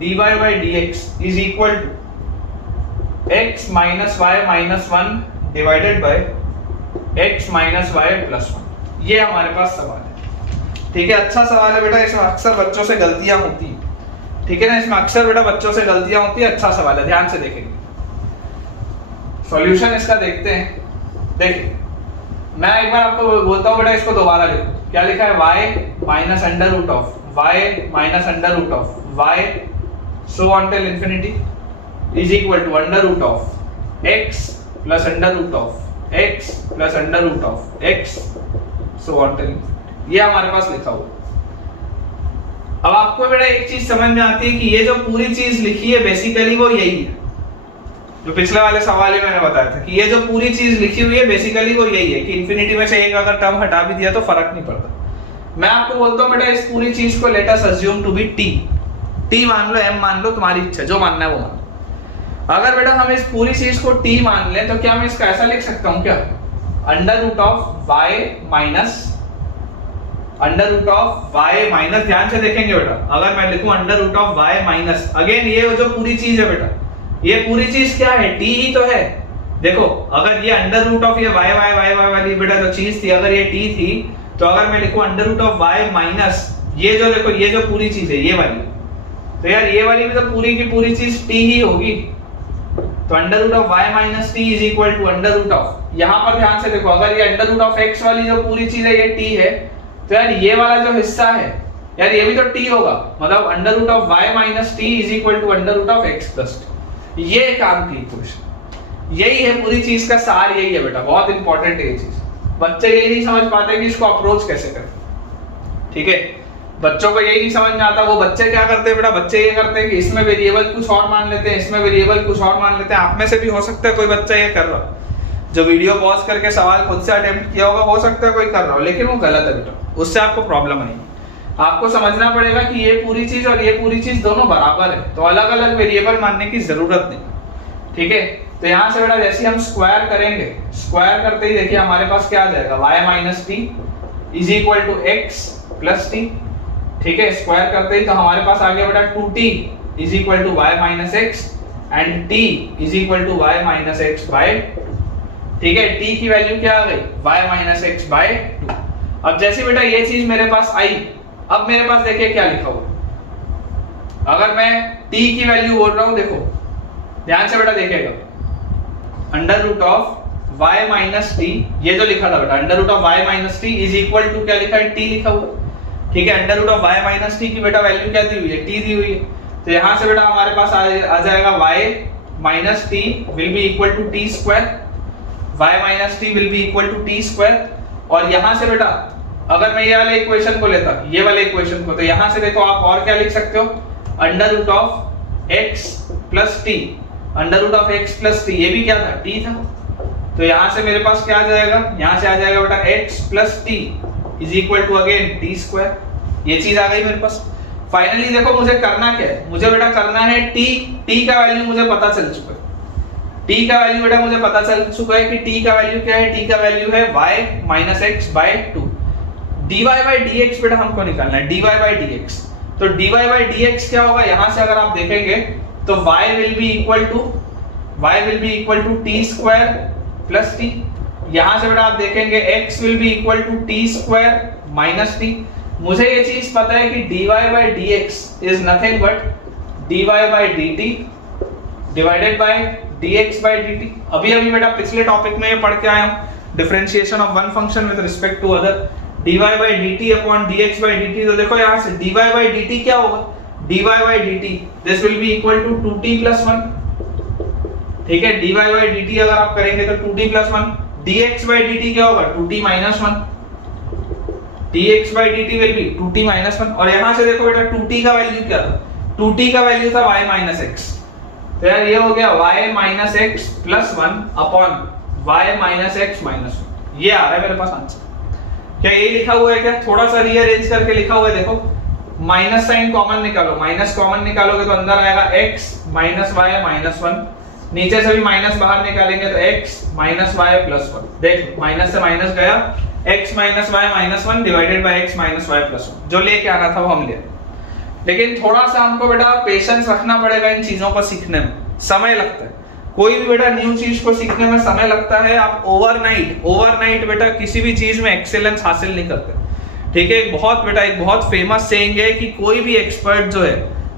dy by dx is equal to x minus y minus 1 divided by x minus y plus 1। ये हमारे पास सवाल है। ठीक है, अच्छा सवाल है बेटा, इसमें अक्सर बच्चों से गलतियां होती हैं। ठीक है ना, इसमें अक्सर बेटा बच्चों से गलतियां होती है, अच्छा सवाल है, ध्यान से देखेंगे। सॉल्यूशन इसका देखते हैं। देखिए मैं एक बार आपको बोलता हूँ बेटा, इसको दोबारा लिखो। क्या लिखा है, y minus under root of y minus under root of y so on till infinity is equal to under root of x plus under root of x plus under root of x so on till infinity। ये हमारे पास लिखा हुआ। अब आपको बेटा एक चीज समझ में आती है कि ये जो पूरी चीज लिखी है बेसिकली वो यही है जो पिछले वाले सवाल में मैंने बताया था कि ये जो पूरी चीज लिखी हुई है बेसिकली वो यही है कि इंफिनिटी में से एक अगर टर्म हटा भी दिया तो फर्क नहीं पड़ता। मैं आपको बोलता हूं बेटा इस पूरी चीज को let us assume to be t मान लो m मान लो तुम्हारी इच्छा जो मानना है वो मान लो। अगर बेटा हम इस पूरी चीज को t मान लें तो क्या मैं इसका ऐसा लिख सकता हूं क्या under root of y minus ध्यान से देखेंगे बेटा अगर मैं लिखूं अंडर रूट ऑफ y माइनस अगेन ये जो पूरी चीज है बेटा ये पूरी चीज क्या है t ही तो है। देखो अगर ये अंडर रूट ऑफ ये y वाली बेटा जो चीज थी अगर ये t थी तो अगर मैं लिखूं under root of y minus ये जो देखो ये जो पूरी चीज है ये वाली तो यार ये वाली भी तो पूरी की पूरी चीज t ही होगी। तो under root of y minus T is equal to under root of यहाँ पर ध्यान से देखो अगर ये अंडर रूट ऑफ x वाली जो पूरी चीज है ये t है तो यार ये वाला जो हिस्सा है यार ये भी तो t होगा मतलब under root of y minus T is equal to under root of x plus T. ये काम की इक्वेशन यही है पूरी चीज का सार यही है बेटा बहुत इंपॉर्टेंट है ये चीज। बच्चे यही नहीं समझ पाते कि इसको अप्रोच कैसे करें। ठीक है बच्चों को यही नहीं समझ में आता वो बच्चे क्या करते हैं बेटा बच्चे ये करते हैं कि इसमें वेरिएबल कुछ और मान लेते हैं इसमें वेरिएबल कुछ और मान लेते हैं। आप में से भी हो सकता है कोई बच्चा ये कर रहा हो जो वीडियो पॉज करके सवाल खुद से अटेम्प्ट किया होगा हो सकता है कोई कर रहा हो लेकिन वो गलत है बेटा उससे आपको प्रॉब्लम नहीं। आपको समझना पड़ेगा कि ये पूरी चीज और ये पूरी चीज दोनों बराबर है तो अलग अलग वेरिएबल मानने की जरूरत नहीं। ठीक है तो यहाँ से बेटा जैसे हम स्क्वायर करेंगे स्क्वायर करते ही देखिए हमारे पास क्या आ जाएगा y minus T is equal to X plus T. ठीक है स्क्वायर करते ही तो हमारे पास आ गया बेटा 2t is equal to y minus X and t is equal to y minus X by. ठीक है t की वैल्यू क्या आ गई y माइनस एक्स बाय 2। अब जैसे बेटा ये चीज मेरे पास आई अब मेरे पास देखिए क्या लिखा हुआ अगर मैं t की वैल्यू बोल रहा हूं देखो ध्यान से बेटा देखिएगा under root of y minus T ये जो लिखा था बेटा under root of y minus T is equal to क्या लिखा है t लिखा हुआ। ठीक है under root of y minus T की बेटा वैल्यू क्या दी हुई है t दी हुई है तो यहां से बेटा हमारे पास आ जाएगा y minus T will be equal to t square y minus T will be equal to t square. और यहां से बेटा अगर मैं ये वाले इक्वेशन को लेता ये वाले इक्वेशन को तो यहां से देखो आप और क्या लिख सकते हो under root of x plus T under root of x plus T ये भी क्या था t था तो यहां से मेरे पास क्या आ जाएगा यहां से आ जाएगा बेटा x plus T is equal to again t square. ये चीज आ गई मेरे पास। फाइनली देखो मुझे करना क्या है मुझे बेटा करना है t का वैल्यू मुझे पता चल चुका है t का वैल्यू बेटा मुझे पता चल चुका है कि t का वैल्यू क्या है t का वैल्यू है y minus X by 2। dy by dx बेटा हमको निकालना है dy बाय dx तो dy बाय dx क्या होगा यहां से अगर आप देखेंगे तो y will be equal to t square plus t। यहां से बेटा आप देखेंगे x will be equal to t square minus t। मुझे ये चीज पता है कि dy by dx is nothing but dy by dt divided by dx by dt। अभी बेटा पिछले टॉपिक में ये पढ़ के आया हूं differentiation of one function with respect to other dy by dt upon dx by dt। तो देखो यहाँ से dy by dt क्या होगा dy by dt this will be equal to 2t plus 1। ठीक है dy by dt अगर आप करेंगे तो 2t plus 1 dx by dt क्या होगा 2t minus 1 dx by dt will be 2t minus 1। और यहाँ से देखो बेटा 2t का वैल्यू क्या था 2t का वैल्यू था y minus x तो यार ये हो गया y minus x plus 1 upon y minus x minus 1। ये आ रहा है मेरे पास आंसर। क्या यही लिखा हुआ है क्या थोड़ा सा रीअरेंज करके लिखा हुआ है देखो माइनस साइन कॉमन निकालो माइनस कॉमन निकालोगे तो अंदर आएगा x माइनस वाई माइनस 1 नीचे से भी माइनस बाहर निकालेंगे तो x माइनस वाई प्लस 1। देख माइनस से माइनस गया x minus Y minus 1 divided by x minus Y plus 1 जो लेके आना था वो हम ले। लेकिन थोड़ा सा हमको बेटा पेशेंस रखना पड़ेगा इन चीजों को सीखने में समय लगता है कोई भी बेटा न्यू चीज को सीखने में समय लगता है। आप ओवरनाइट बेटा किसी भी चीज में एक्सेलेंस हासिल नहीं करते। ठीक है एक बहुत फेमस सेइंग है कि कोई भी एक्सपर्ट जो है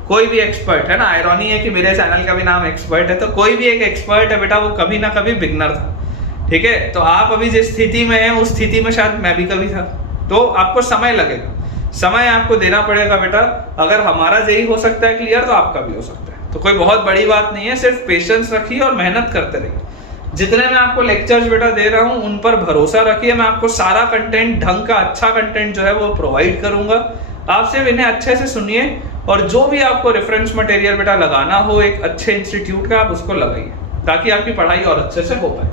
कोई भी एक्सपर्ट है ना आयरॉनी है कि मेरे चैनल का भी नाम एक्सपर्ट है तो कोई भी एक एक्सपर्ट है बेटा वो कभी ना कभी बिगनर था। ठीक है तो आप अभी जिस स्थिति में हैं उस स्थिति में शायद मैं भी कभी था तो आपको समय लगेगा। समय आपको देना पड़ेगा बेटा। अगर हमारा यही हो सकता है क्लियर तो आपका भी हो सकता है, तो कोई बहुत बड़ी बात नहीं है, सिर्फ पेशेंस रखिए और मेहनत करते रहिए। जितने मैं आपको लेक्चर्स बेटा दे रहा हूँ उन पर भरोसा रखिए, मैं आपको सारा कंटेंट, ढंग का अच्छा कंटेंट जो है वो प्रोवाइड करूंगा। आप सिर्फ इन्हें अच्छे से सुनिए और जो भी आपको रेफरेंस मटेरियल बेटा लगाना हो एक अच्छे इंस्टीट्यूट का, आप उसको लगाइए ताकि आपकी पढ़ाई और अच्छे से हो पाए।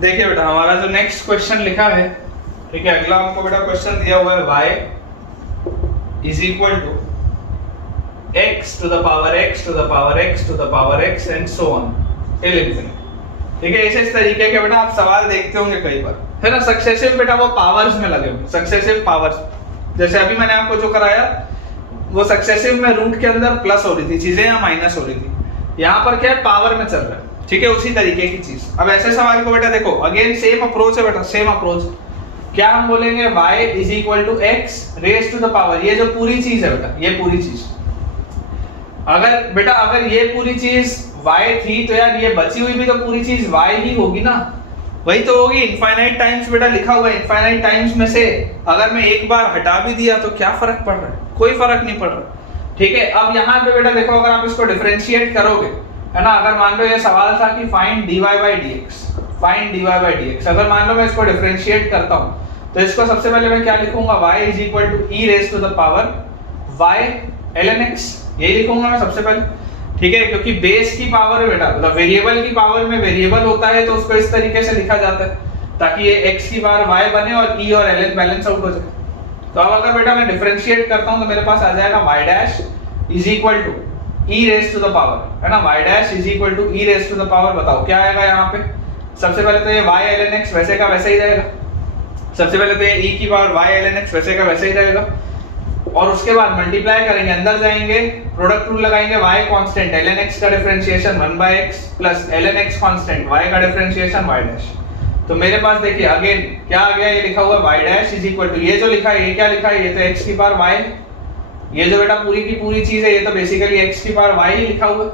देखिए बेटा हमारा जो नेक्स्ट क्वेश्चन लिखा है, ठीक है, अगला आपको बेटा क्वेश्चन दिया हुआ है y is equal to x to the power x to the power x to the power x and so on till infinity। ठीक है, इस तरीके के बेटा आप सवाल देखते होंगे कई बार, है ना। सक्सेसिव बेटा वो पावर्स में लगे हुए, सक्सेसिव पावर्स। जैसे अभी मैंने आपको जो कराया वो सक्सेसिव में रूट के अंदर प्लस हो रही थी चीजें या माइनस हो रही थी, यहाँ पर क्या है पावर में चल रहा है। ठीक है, उसी तरीके की चीज। अब ऐसे सवाल को बेटा देखो, अगेन सेम अप्रोच है बेटा, सेम अप्रोच। क्या हम बोलेंगे y is equal to x raise to the power, ये जो पूरी चीज है बेटा, ये पूरी चीज, अगर बेटा अगर ये पूरी चीज y थी तो यार ये बची हुई भी तो पूरी चीज y ही होगी ना, वही तो होगी। इनफाइनाइट टाइम्स बेटा लिखा हुआ है, इनफाइनाइट टाइम्स में से अगर मैं एक बार हटा भी दिया तो क्या फर्क पड़ रहा है, कोई फर्क नहीं पड़ रहा। ठीक है, अब यहाँ पे बेटा देखो, अगर आप इसको डिफरेंशिएट करोगे, है ना, अगर मान लो ये सवाल था कि find dy by dx, find dy by dx, अगर मान लो मैं इसको डिफरेंशिएट करता हूँ तो इसको सबसे पहले मैं क्या लिखूंगा, y is equal to e raise to the power y ln x, यही लिखूंगा मैं सबसे पहले। ठीक है, क्योंकि बेस की पावर है बेटा, मतलब वेरिएबल की पावर में वेरिएबल होता है तो उसको इस तरीके से लिखा जाता है ताकि ये x की पावर y बने और e और ln बैलेंस आउट हो जाए। तो अब अगर बेटा मैं डिफरेंशिएट करता हूं तो मेरे पास आ जाएगा y dash is equal to e raise to the power, है ना, y dash is equal to e raise to the power. बताओ क्या आएगा यहाँ पे, सबसे पहले तो ये y ln x वैसे का वैसे ही रहेगा, सबसे पहले तो ये e की पावर y ln x वैसे का वैसे ही रहेगा, और उसके बाद मल्टीप्लाई करेंगे, अंदर जाएंगे, प्रोडक्ट रूल लगाएंगे, y कांस्टेंट ln x का differentiation 1/x plus ln x constant y का डिफरेंशिएशन y डैश। तो मेरे पास देखिए अगेन क्या आ गया, ये लिखा हुआ y dash is equal to, ये जो लिखा है ये क्या लिखा है, ये तो x की पावर y, ये जो बेटा पूरी की पूरी चीज है ये तो बेसिकली x की पावर y ही लिखा हुआ है,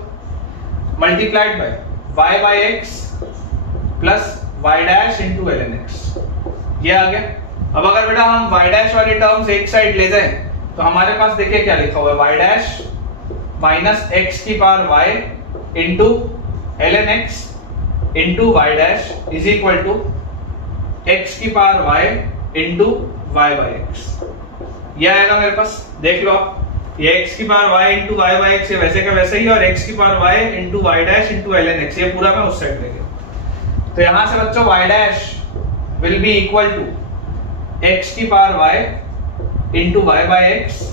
multiplied by y by x plus y dash into ln x, ये आ गया। अब अगर बेटा हम y डैश वाली टर्म्स एक साइड ले जाएं तो हमारे पास देखिए क्या लिखा हुआ है, y डैश माइनस x की power y into ln x into y dash is equal to x की power y into y by x, ये आएगा मेरे पास। देख लो आप, ये x की power y into y by x ये वैसे का वैसे ही, और x की power y into y dash into ln x, ये पूरा मैं उस साइड ले गया। तो यहां से बच्चों y dash will be equal to x की power y into y by x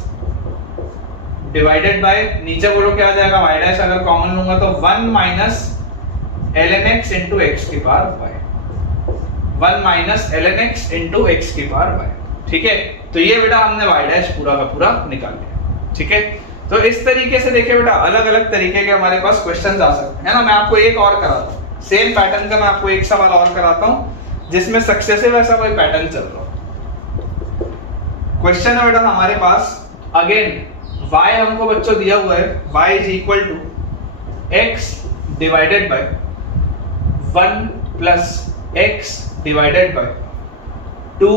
divided by, नीचे बोलो क्या आ जाएगा, y डैश अगर कॉमन लूंगा तो 1 minus ln x into x की power y, 1 minus ln x into x की पावर y। ठीक है, तो ये बेटा हमने y डैश पूरा का पूरा निकाल लिया। ठीक है, तो इस तरीके से देखिए बेटा अलग अलग तरीके के हमारे पास क्वेश्चंस आ सकते हैं ना। मैं आपको एक और कराता हूं, सेम पैटर्न का मैं आपको एक सवाल और कराता हूं जिसमें सक्सेसिव ऐसा कोई पैटर्न चल रहा हो। क्वेश्चन है बेटा हमारे पास, अगेन y हमको बच्चों दिया हुआ है, y is equal to x divided by 1 plus x divided by 2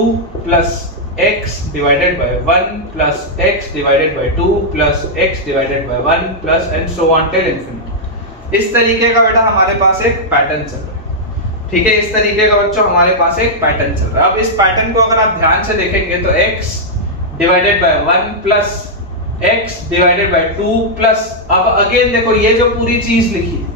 plus x divided by 1 plus x divided by 2 plus x divided by 1 plus and so on till infinity. इस तरीके का बेटा हमारे पास एक पैटर्न चल रहा है। ठीक है, इस तरीके का बच्चों हमारे पास एक पैटर्न चल रहा है। अब इस पैटर्न को अगर आप ध्यान से देखेंगे तो x divided by 1 plus x divided by 2 plus, अब अगेन देखो ये जो पूरी चीज लिखी है,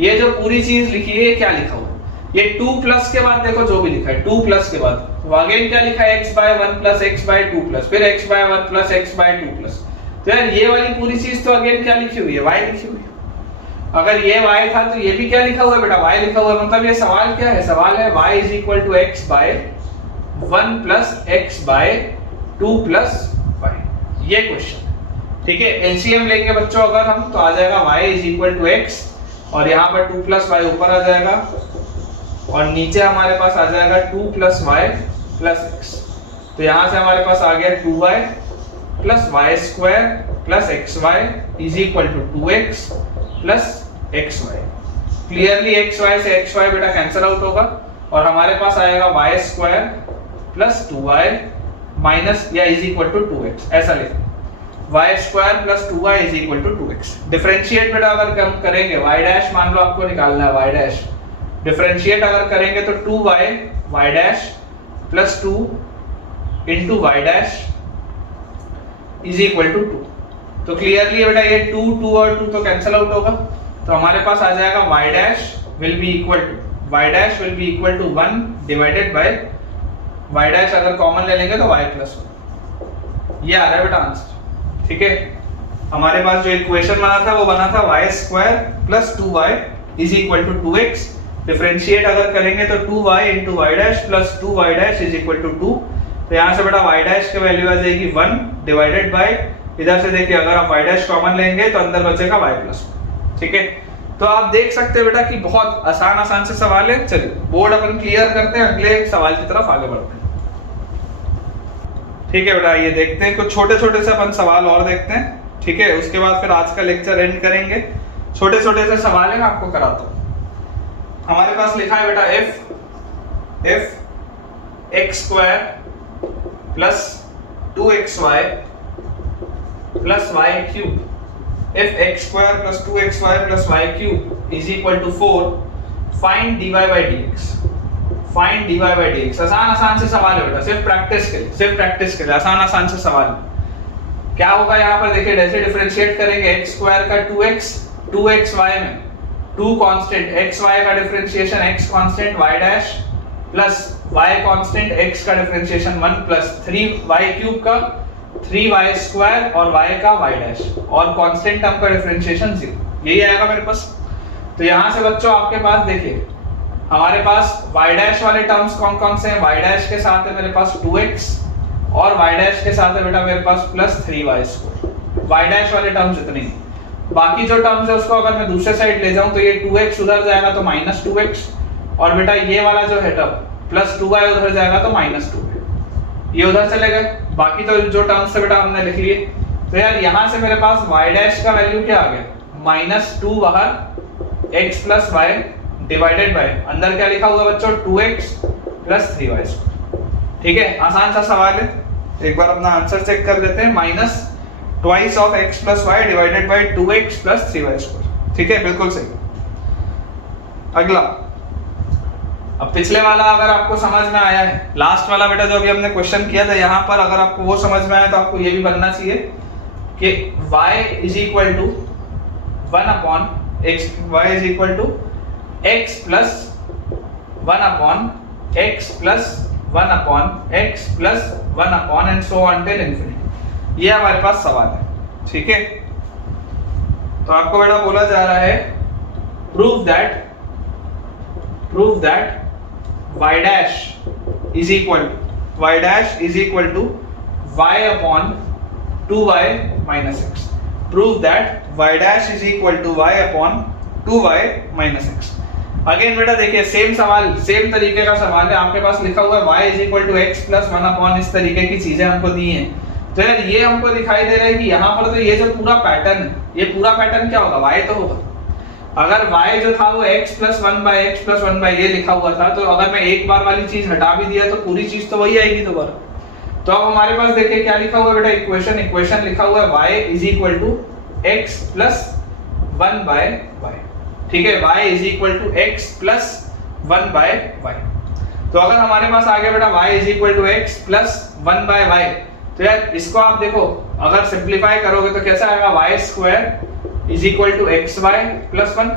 ये जो पूरी चीज लिखी है ये क्या लिखा हुआ है, ये 2 प्लस के बाद देखो जो भी लिखा है 2 प्लस के बाद तो अगेन क्या लिखा है, x by 1 plus x by 2 plus फिर x by 1 plus x by 2 plus. तो यार ये वाली पूरी चीज तो अगेन क्या लिखी हुई है, y लिखी हुई है। अगर ये y था तो ये भी क्या लिखा हुआ है बेटा, y लिखा हुआ है। मतलब ये सवाल क्या है, सवाल है y is equal to x by 1 plus x by 2 plus y, ये क्वेश्चन। ठीक है, एलसीएम लेंगे बच्चों अगर हम तो आ जाएगा y is equal to x और यहाँ पर 2 प्लस y ऊपर आ जाएगा और नीचे हमारे पास आ जाएगा 2 प्लस y प्लस x। तो यहाँ से हमारे पास आ गया 2y plus y square plus xy is equal to 2x plus xy। Clearly xy से xy बेटा कैंसिल आउट होगा और हमारे पास आएगा y square plus 2y minus या इज इक्वल टू 2x, ऐसा लिखें Y square plus 2y is equal to 2x। Differentiate बेटा अगर हम करेंगे y डैश मान लो आपको निकालना है y डैश, डिफरेंशिएट अगर करेंगे तो 2y y dash plus 2 into y dash is equal to 2। तो क्लियरली बेटा ये 2 2 और 2 तो कैंसिल आउट होगा, तो हमारे पास आ जाएगा y dash will be equal to 1 divided by y dash अगर कॉमन ले लेंगे तो y प्लस 1। ये आ रहा है बेटा आंसर। ठीक है, हमारे पास जो इक्वेशन बना था वो बना था y square plus 2y is equal to 2x। Differentiate अगर करेंगे तो 2y into Y dash plus 2y dash is equal to 2। तो यहाँ से बेटा y डैश की वैल्यू आ जाएगी 1 डिवाइडेड बाय, इधर से देखिए अगर आप y डैश कॉमन लेंगे तो अंदर बचेगा y प्लस। ठीक है, तो आप देख सकते हैं बेटा कि बहुत आसान से सवाल है। चलिए बोर्ड अपन क्लियर करते हैं, अगले सवाल की तरफ आगे बढ़ते हैं। ठीक है बेटा, ये देखते हैं कुछ छोटे छोटे से अपन सवाल और देखते हैं। ठीक है, उसके बाद फिर आज का लेक्चर एंड करेंगे। छोटे छोटे से सवाल है, मैं आपको कराता हूँ। हमारे पास लिखा है बेटा f x square plus 2xy plus y cube, f x square plus 2xy plus y cube is equal to 4, find dy by dx। Find dy by dx। आसान से सवाल है बेटा, सिर्फ प्रैक्टिस के लिए आसान से सवाल। क्या होगा यहाँ पर देखिए, जैसे डिफरेंशिएट करेंगे x स्क्वायर का 2xy में 2 कांस्टेंट, xy का differentiation x constant y dash plus y constant x का डिफरेंशिएशन 1 प्लस 3y क्यूब का 3y स्क्वायर और y का y डैश और कांस्टेंट टर्म का डिफरेंशिएशन 0। यही आएगा मेरे पास। तो यहाँ से बच्चों आपके पास देखिए हमारे पास y डैश वाले टर्म्स कौन कौन से हैं। y डैश के साथ है मेरे पास 2x और y डैश के साथ है बेटा मेरे पास plus 3y square. y dash वाले टर्म्स इतने ही, बाकी जो टर्म्स है उसको अगर मैं दूसरे साइड ले जाऊं तो ये 2x उधर जाएगा तो माइनस 2x, और बेटा ये वाला जो है टर्म प्लस 2y उधर जाएगा तो माइनस 2y, ये उधर चले गए। बाकी तो जो टर्म्स है बेटा हमने लिख लिए। तो यार यहाँ से मेरे पास y डैश का वैल्यू क्या आ गया, माइनस 2 बाहर x plus y divided by अंदर क्या लिखा हुआ बच्चों 2x प्लस 3y। ठीक है, आसान सा सवाल है, एक बार अपना आंसर चेक कर लेते हैं। Minus twice of x plus y divided by 2x plus 3y square. ठीक है, बिल्कुल सही। अगला, अब पिछले वाला अगर आपको समझ में आया है, लास्ट वाला बेटा जो अभी हमने क्वेश्चन किया था यहाँ पर अगर आपको वो समझ में आया तो आपको ये भी बनना चाहिए कि y is equal to 1 upon x, y is equal to x plus 1 upon x plus 1 upon x plus 1 upon and so on till infinity. ये हमारे पास सवाल है। ठीक है, तो आपको बेटा बोला जा रहा है prove that y dash is equal to y upon 2y minus x। Prove that y dash is equal to y upon 2y minus x। Again बेटा देखिए सेम सवाल, सेम तरीके का सवाल है। आपके पास लिखा हुआ है y is equal to x plus 1 upon, इस तरीके की चीजें हमको दी हैं। तो यार ये हमको दिखाई दे रहा है कि यहाँ पर तो ये जो पूरा पैटर्न है, ये पूरा पैटर्न क्या होगा, y तो होगा। अगर y जो था वो x plus 1 by x plus 1 by ये लिखा हुआ था, तो अगर मैं एक बार वाली चीज हटा भी दिया तो पूरी चीज तो वही आएगी दोबारा। तो अब हमारे पास देखिए क्या लिखा हुआ है बेटा, इक्वेशन लिखा हुआ है y is equal to x plus 1 by y। ठीक है, y is equal to x plus 1 by y। तो अगर हमारे पास आ गया बेटा y is equal to x plus 1 by y, तो यार इसको आप देखो अगर सिंप्लीफाई करोगे तो कैसा आएगा, y square is equal to xy plus 1।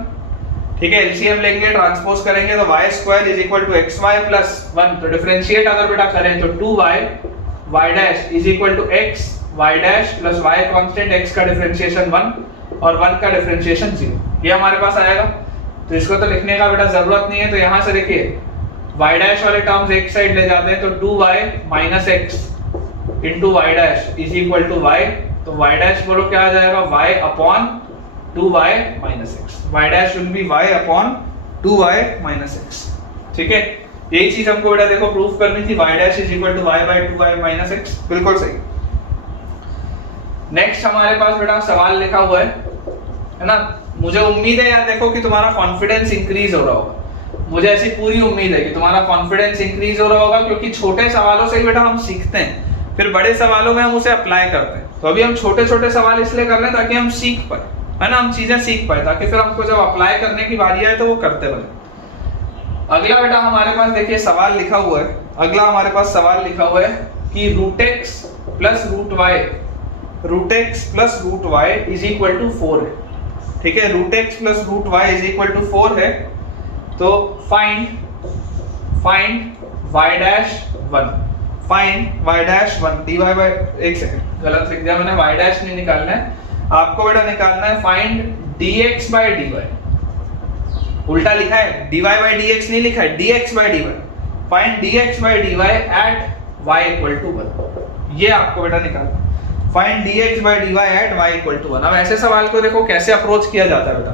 ठीक है, एलसीएम लेंगे, ट्रांसपोज करेंगे तो y square is equal to xy plus 1। तो डिफरेंशिएट अगर बेटा करें तो 2y y dash is equal to x y dash plus y constant x का डिफरेंशिएशन 1 और 1 का डिफरेंशिएशन 0। ये हमारे पास आएगा। तो इसको तो लिखने का बेटा जरूरत नहीं है। तो यहाँ से देखिए y डैश वाले टर्म्स एक साइड ले जाते हैं तो 2y minus x into y dash is equal to y। तो y डैश बोलो क्या आ जाएगा, y upon 2y minus x। y dash will be y upon 2y minus x। ठीक है, यही चीज हमको बेटा देखो प्रूफ करनी थी, y dash is equal to y by 2y minus x। बिल्कुल सही। नेक्स्ट हमारे पास बेटा सवाल लिखा हुआ है ना। मुझे उम्मीद है यार देखो कि तुम्हारा कॉन्फिडेंस इंक्रीज हो रहा होगा। मुझे ऐसी पूरी उम्मीद है कि तुम्हारा कॉन्फिडेंस इंक्रीज हो रहा होगा, क्योंकि छोटे सवालों से ही बेटा हम सीखते हैं, फिर बड़े सवालों में हम उसे अप्लाई करते हैं। तो अभी हम छोटे छोटे सवाल इसलिए कर रहे हैं ताकि हम सीख पाए, है ना, हम चीजें सीख पाए, ताकि फिर हमको जब अप्लाई करने की बारी आए तो वो करते बने। अगला बेटा हमारे पास देखिए सवाल लिखा हुआ है, अगला हमारे पास सवाल लिखा हुआ है कि root X plus root Y is equal to 4 है। ठीक है, root X plus root Y is equal to 4 है। तो find y dash 1, find y dash 1 dy by, एक सेकंड गलत लिख दिया मैंने, y डैश नहीं निकालना है आपको बेटा, निकालना है फाइंड dx बाय dy। उल्टा लिखा है, dy बाय dx नहीं लिखा है, dx by dy। Find dx by dy at y equal to 1, ये आपको बेटा निकालना। Find dx by dy at y equal to 1। अब ऐसे सवाल को देखो कैसे अप्रोच किया जाता है बेटा।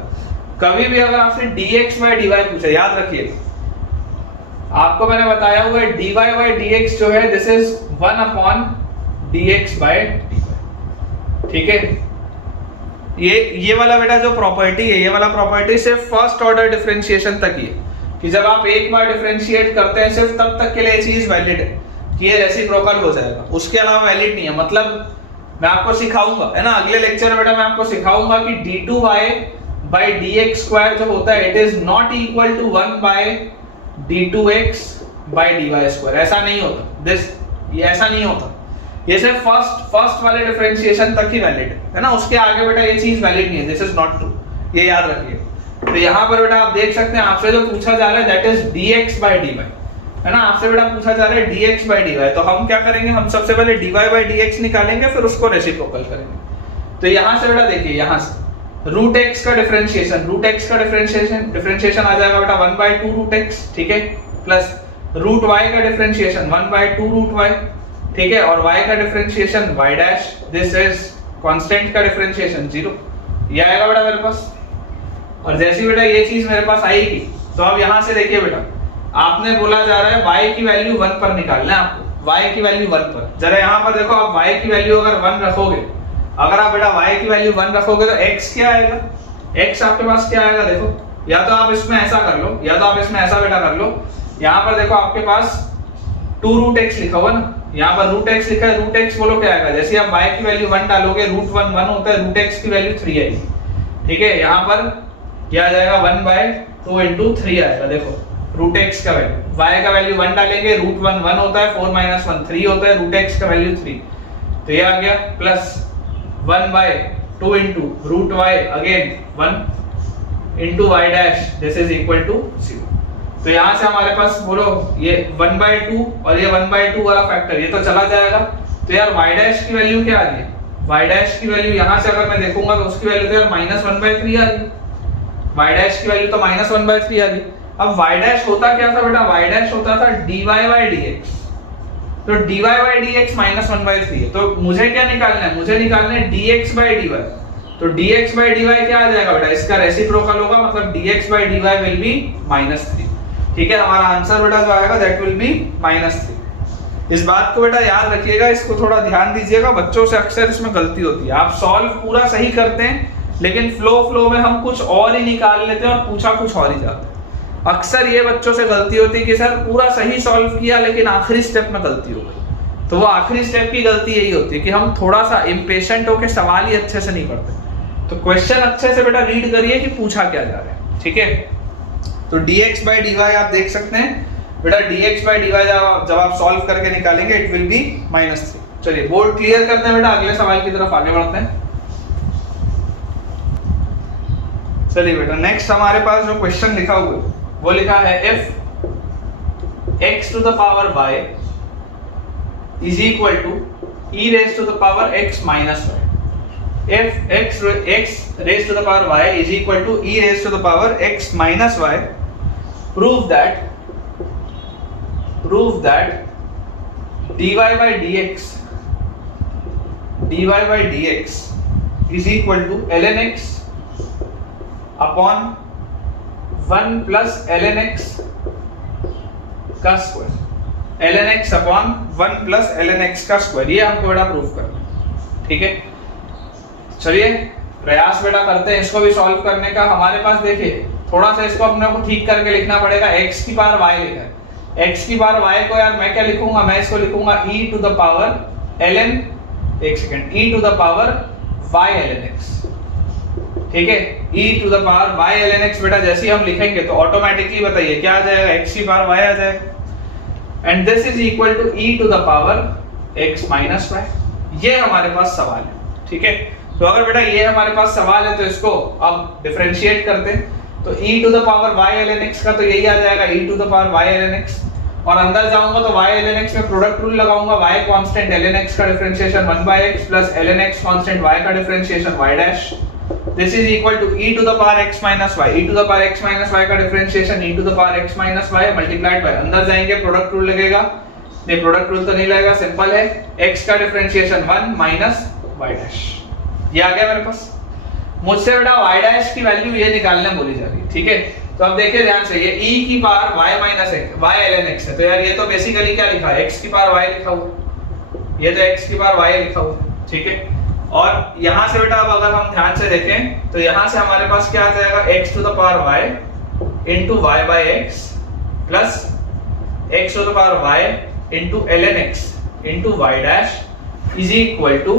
कभी भी अगर आपसे dx बाय dy पूछे, याद रखिए आपको मैंने बताया हुआ है dy बाय dx जो है this is 1 upon dx by dy। ठीक है, ये वाला बेटा जो प्रॉपर्टी है, ये वाला प्रॉपर्टी सिर्फ फर्स्ट ऑर्डर डिफरेंशिएशन तक ही है, कि जब आप एक बार डिफरेंशिएट करते हैं सिर्फ तब तक के लिए ये चीज वैलिड है कि ये रेसिप्रोकल हो जाएगा, उसके अलावा वैलिड नहीं है। मतलब मैं आपको सिखाऊंगा, है ना, अगले लेक्चर में बेटा मैं आपको सिखाऊंगा कि d2y बाय dx स्क्वायर जो होता है it is not equal to 1 by d2x by dy square. ऐसा नहीं होता, ये ऐसा नहीं होता, ये सिर्फ फर्स्ट वाले डिफरेंशिएशन तक ही वैलिड है ना, उसके आगे बेटा ये चीज वैलिड नहीं है, दिस इज नॉट ट्रू, ये याद रखिए। तो यहाँ पर बेटा आप देख सकते हैं आपसे जो पूछा जा रहा है that is dx by dy, है ना, आपसे बेटा पूछा जा रहा है dx बाय dy। तो हम क्या करेंगे, हम सबसे पहले dy बाय dx निकालेंगे, फिर उसको रेसिप्रोकल करेंगे। तो यहाँ से बेटा देखिए, यहाँ से रूट x का डिफरेंशिएशन आ जाएगा बेटा 1 बाय 2 रूट x, ठीक है, प्लस रूट y का डिफरेंशिएशन 1 बाय 2 रूट y, ठीक है, और y का differentiation y dash, this is constant का डिफरेंशिएशन 0, ये आएगा बेटा मेरे पास। और जैसी बेटा ये चीज मेरे पास आएगी तो अब यहाँ से देखिए बेटा, आपने बोला जा रहा है y की वैल्यू 1 पर निकालना है आपको, y की वैल्यू 1 पर। जरा यहाँ पर देखो, आप y की वैल्यू अगर 1 रखोगे, अगर आप बेटा y की वैल्यू 1 रखोगे तो x क्या आएगा, x आपके पास क्या आएगा, देखो, या तो आप इसमें ऐसा कर लो, या तो आप इसमें ऐसा बेटा कर लो। यहाँ पर देखो आपके पास 2 रूट x लिखा हुआ ना, यहाँ पर रूट x लिखा है, रूट x बोलो क्या आएगा, जैसे आप y की वैल्यू 1 डालोगे, रूट 1 1 होता है, रूट x की वैल्यू 3 आएगी, ठीक है। यहाँ पर क्या आ जाएगा 1 बाय 2 इंटू 3 आएगा, देखो रूट x का वैल्यू, y का वैल्यू 1 डालेंगे, रूट 1 1 होता है, 4 माइनस 1 3 होता है, रूट x का वैल्यू 3, तो ये आ गया, plus 1 by 2 into root y again 1 into y dash, this is equal to 0। तो यहाँ से हमारे पास बोलो ये 1 बाय 2 और ये 1 बाय 2 वाला फैक्टर ये तो चला जाएगा। तो यार y डैश की वैल्यू क्या आ रही है, y डैश की वैल्यू यहाँ से अगर मैं देखूंगा तो उसकी वैल्यू तो यार -1 बाय 3 आ रही है, y डैश की वैल्यू तो -1 बाय 3 आ रही है। अब y डैश होता क्या था बेटा, y डैश होता था dy बाय dx, तो dy बाय dx -1 बाय 3 है। तो मुझे क्या निकालना है, मुझे निकालना है dx बाय dy। तो dx बाय dy क्या आ जाएगा बेटा, इसका रेसिप्रोकल होगा, मतलब dx by dy will be -3, ठीक है। हमारा आंसर बेटा जो आएगा दैट विल बी -3। इस बात को बेटा याद रखिएगा, इसको थोड़ा ध्यान दीजिएगा, बच्चों से अक्सर इसमें गलती होती है, आप सॉल्व पूरा सही करते हैं लेकिन फ्लो में हम कुछ और ही निकाल लेते हैं और पूछा कुछ और ही जाता है। अक्सर ये बच्चों से गलती होती है कि सर पूरा सही सॉल्व किया लेकिन आखिरी स्टेप में गलती हो गई। तो वो आखिरी स्टेप की गलती यही होती है कि हम थोड़ा सा इम्पेशेंट होकर सवाल ही अच्छे से नहीं करते। तो क्वेश्चन अच्छे से बेटा रीड करिए कि पूछा क्या जा रहा है, ठीक है। तो dx बाय dy आप देख सकते हैं बेटा, dx बाय dy जब आप सॉल्व करके निकालेंगे इट विल बी -3। चलिए बोर्ड क्लियर करते हैं बेटा, अगले सवाल की तरफ आगे बढ़ते हैं। चलिए बेटा नेक्स्ट हमारे पास जो क्वेश्चन लिखा हुआ है वो लिखा है if x to the power y is equal to e raise to the power x minus y, if x raised to the power y is equal to e raised to the power x minus y, prove that dy by dx is equal to ln x upon 1 plus ln x का square, ln x upon 1 plus ln x का square, ये हमको बेटा prove करना है, ठीक है। चलिए प्रयास बेटा करते हैं इसको भी सॉल्व करने का। हमारे पास देखिए थोड़ा सा इसको अपने को ठीक करके लिखना पड़ेगा। x की पावर y लिखा है, x की पावर y को यार मैं क्या लिखूंगा, मैं इसको लिखूंगा e to the power ln, एक second, e to the power y ln x, ठीक है, e to the power y ln x। बेटा जैसे ही हम लिखेंगे तो ऑटोमेटिकली बताइए क्या आ जाएगा, x की पावर y आ जाएगा, and this is equal to e to the power x minus y। ये हमारे पास सवाल है, ठीक है। तो अगर बेटा ये हमारे पास सवाल है तो इसको अब डिफरेंशिएट करते हैं, तो e to the power y ln x का तो यही आ जाएगा, e to the power y ln x, और अंदर जाऊंगा तो y ln x में प्रोडक्ट रूल लगाऊंगा, y कांस्टेंट ln x का differentiation 1/x plus ln x constant y का differentiation y dash, this is equal to e to the power x minus y, e to the power x minus y का differentiation e to the power x minus y multiplied by, अंदर जाएंगे product rule लगेगा, नहीं product rule तो नहीं लगेगा, simple है, x का डिफरेंशिएशन 1 माइनस y डैश। ये आ गया मेरे पास। मुझसे बेटा y डैश की वैल्यू ये निकालने बोली जा रही है, ठीक है। तो अब देखिए ध्यान से, ये e की power y minus y ln x है, तो यार ये तो बेसिकली क्या लिखा है, x की पावर y लिखा हुआ, ये तो x की पावर y लिखा हुआ, ठीक है। और यहां से बेटा अब अगर हम ध्यान से देखें तो यहां से हमारे पास क्या आ जाएगा, x to the power y into y by x plus x to the power y into ln x into y dash is equal to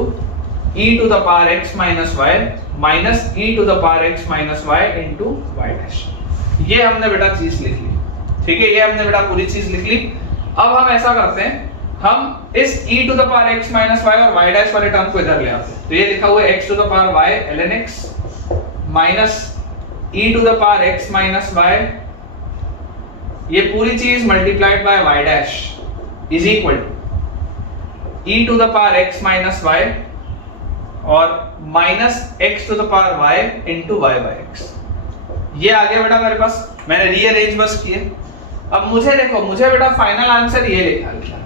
e to the power x minus y minus e to the power x minus y into y dash. ये हमने बेटा चीज लिख ली, ठीक है, ये हमने बेटा पूरी चीज लिख ली। अब हम ऐसा करते हैं, हम इस e to the power x minus y और y डैश वाले टर्म को इधर ले आते हैं, तो ये लिखा हुआ है x to the power y ln x minus e to the power x minus y, ये पूरी चीज multiplied by y dash is equal to e to the power x minus y और minus x to the power y into y by x। ये आ गया बेटा मेरे पास, मैंने रीअरेंज बस किए। अब मुझे देखो, मुझे बेटा फाइनल आंसर ये निकालना है,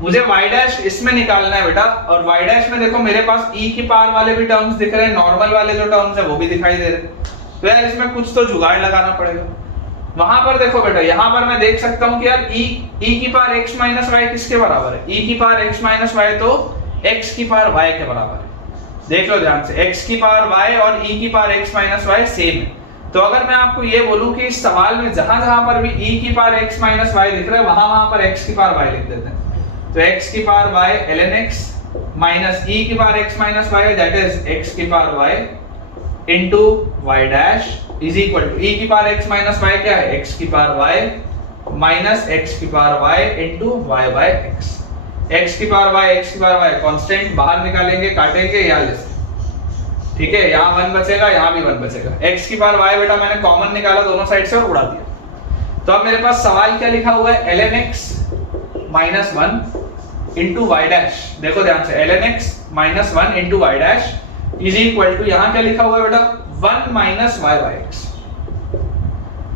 मुझे y डैश इसमें निकालना है बेटा, और y डैश में देखो मेरे पास e की पावर वाले भी टर्म्स दिख रहे हैं, नॉर्मल वाले जो टर्म्स है वो भी दिखाई दे रहे हैं, तो यार इसमें कुछ तो जुगाड़ लगाना पड़ेगा। वहां पर देखो बेटा, यहां पर मैं देख सकता हूं कि यार e की पावर x माइनस y किसके बराबर है, e की पावर x माइनस y तो x की पावर y के बराबर है। देख लो ध्यान से, x की पावर y और e की power x minus y same है। तो अगर मैं आपको ये बोलूं कि इस सवाल में जहां जहां पर भी e की पावर x माइनस y दिख रहा है वहां वहां पर x की पावर y लिख देते हैं, तो x की power y ln x minus e की power x minus y that is x की power y into y dash is equal to e की पावर x माइनस y क्या है, x की पावर y माइनस x की power y into y by x। x की power y constant बाहर निकालेंगे, काटेंगे, यहाँ ले, ठीक है, यहाँ 1 बचेगा, यहाँ भी 1 बचेगा। x की पावर y बेटा मैंने कॉमन निकाला दोनों साइड से और उड़ा दिया। तो अब मेरे पास सवाल क्या लिखा हुआ है, ln x minus 1 into y dash, देखो ध्यान से, ln x minus 1 into y dash is equal to, यहाँ क्या लिखा हुआ है बेटा 1 minus y by x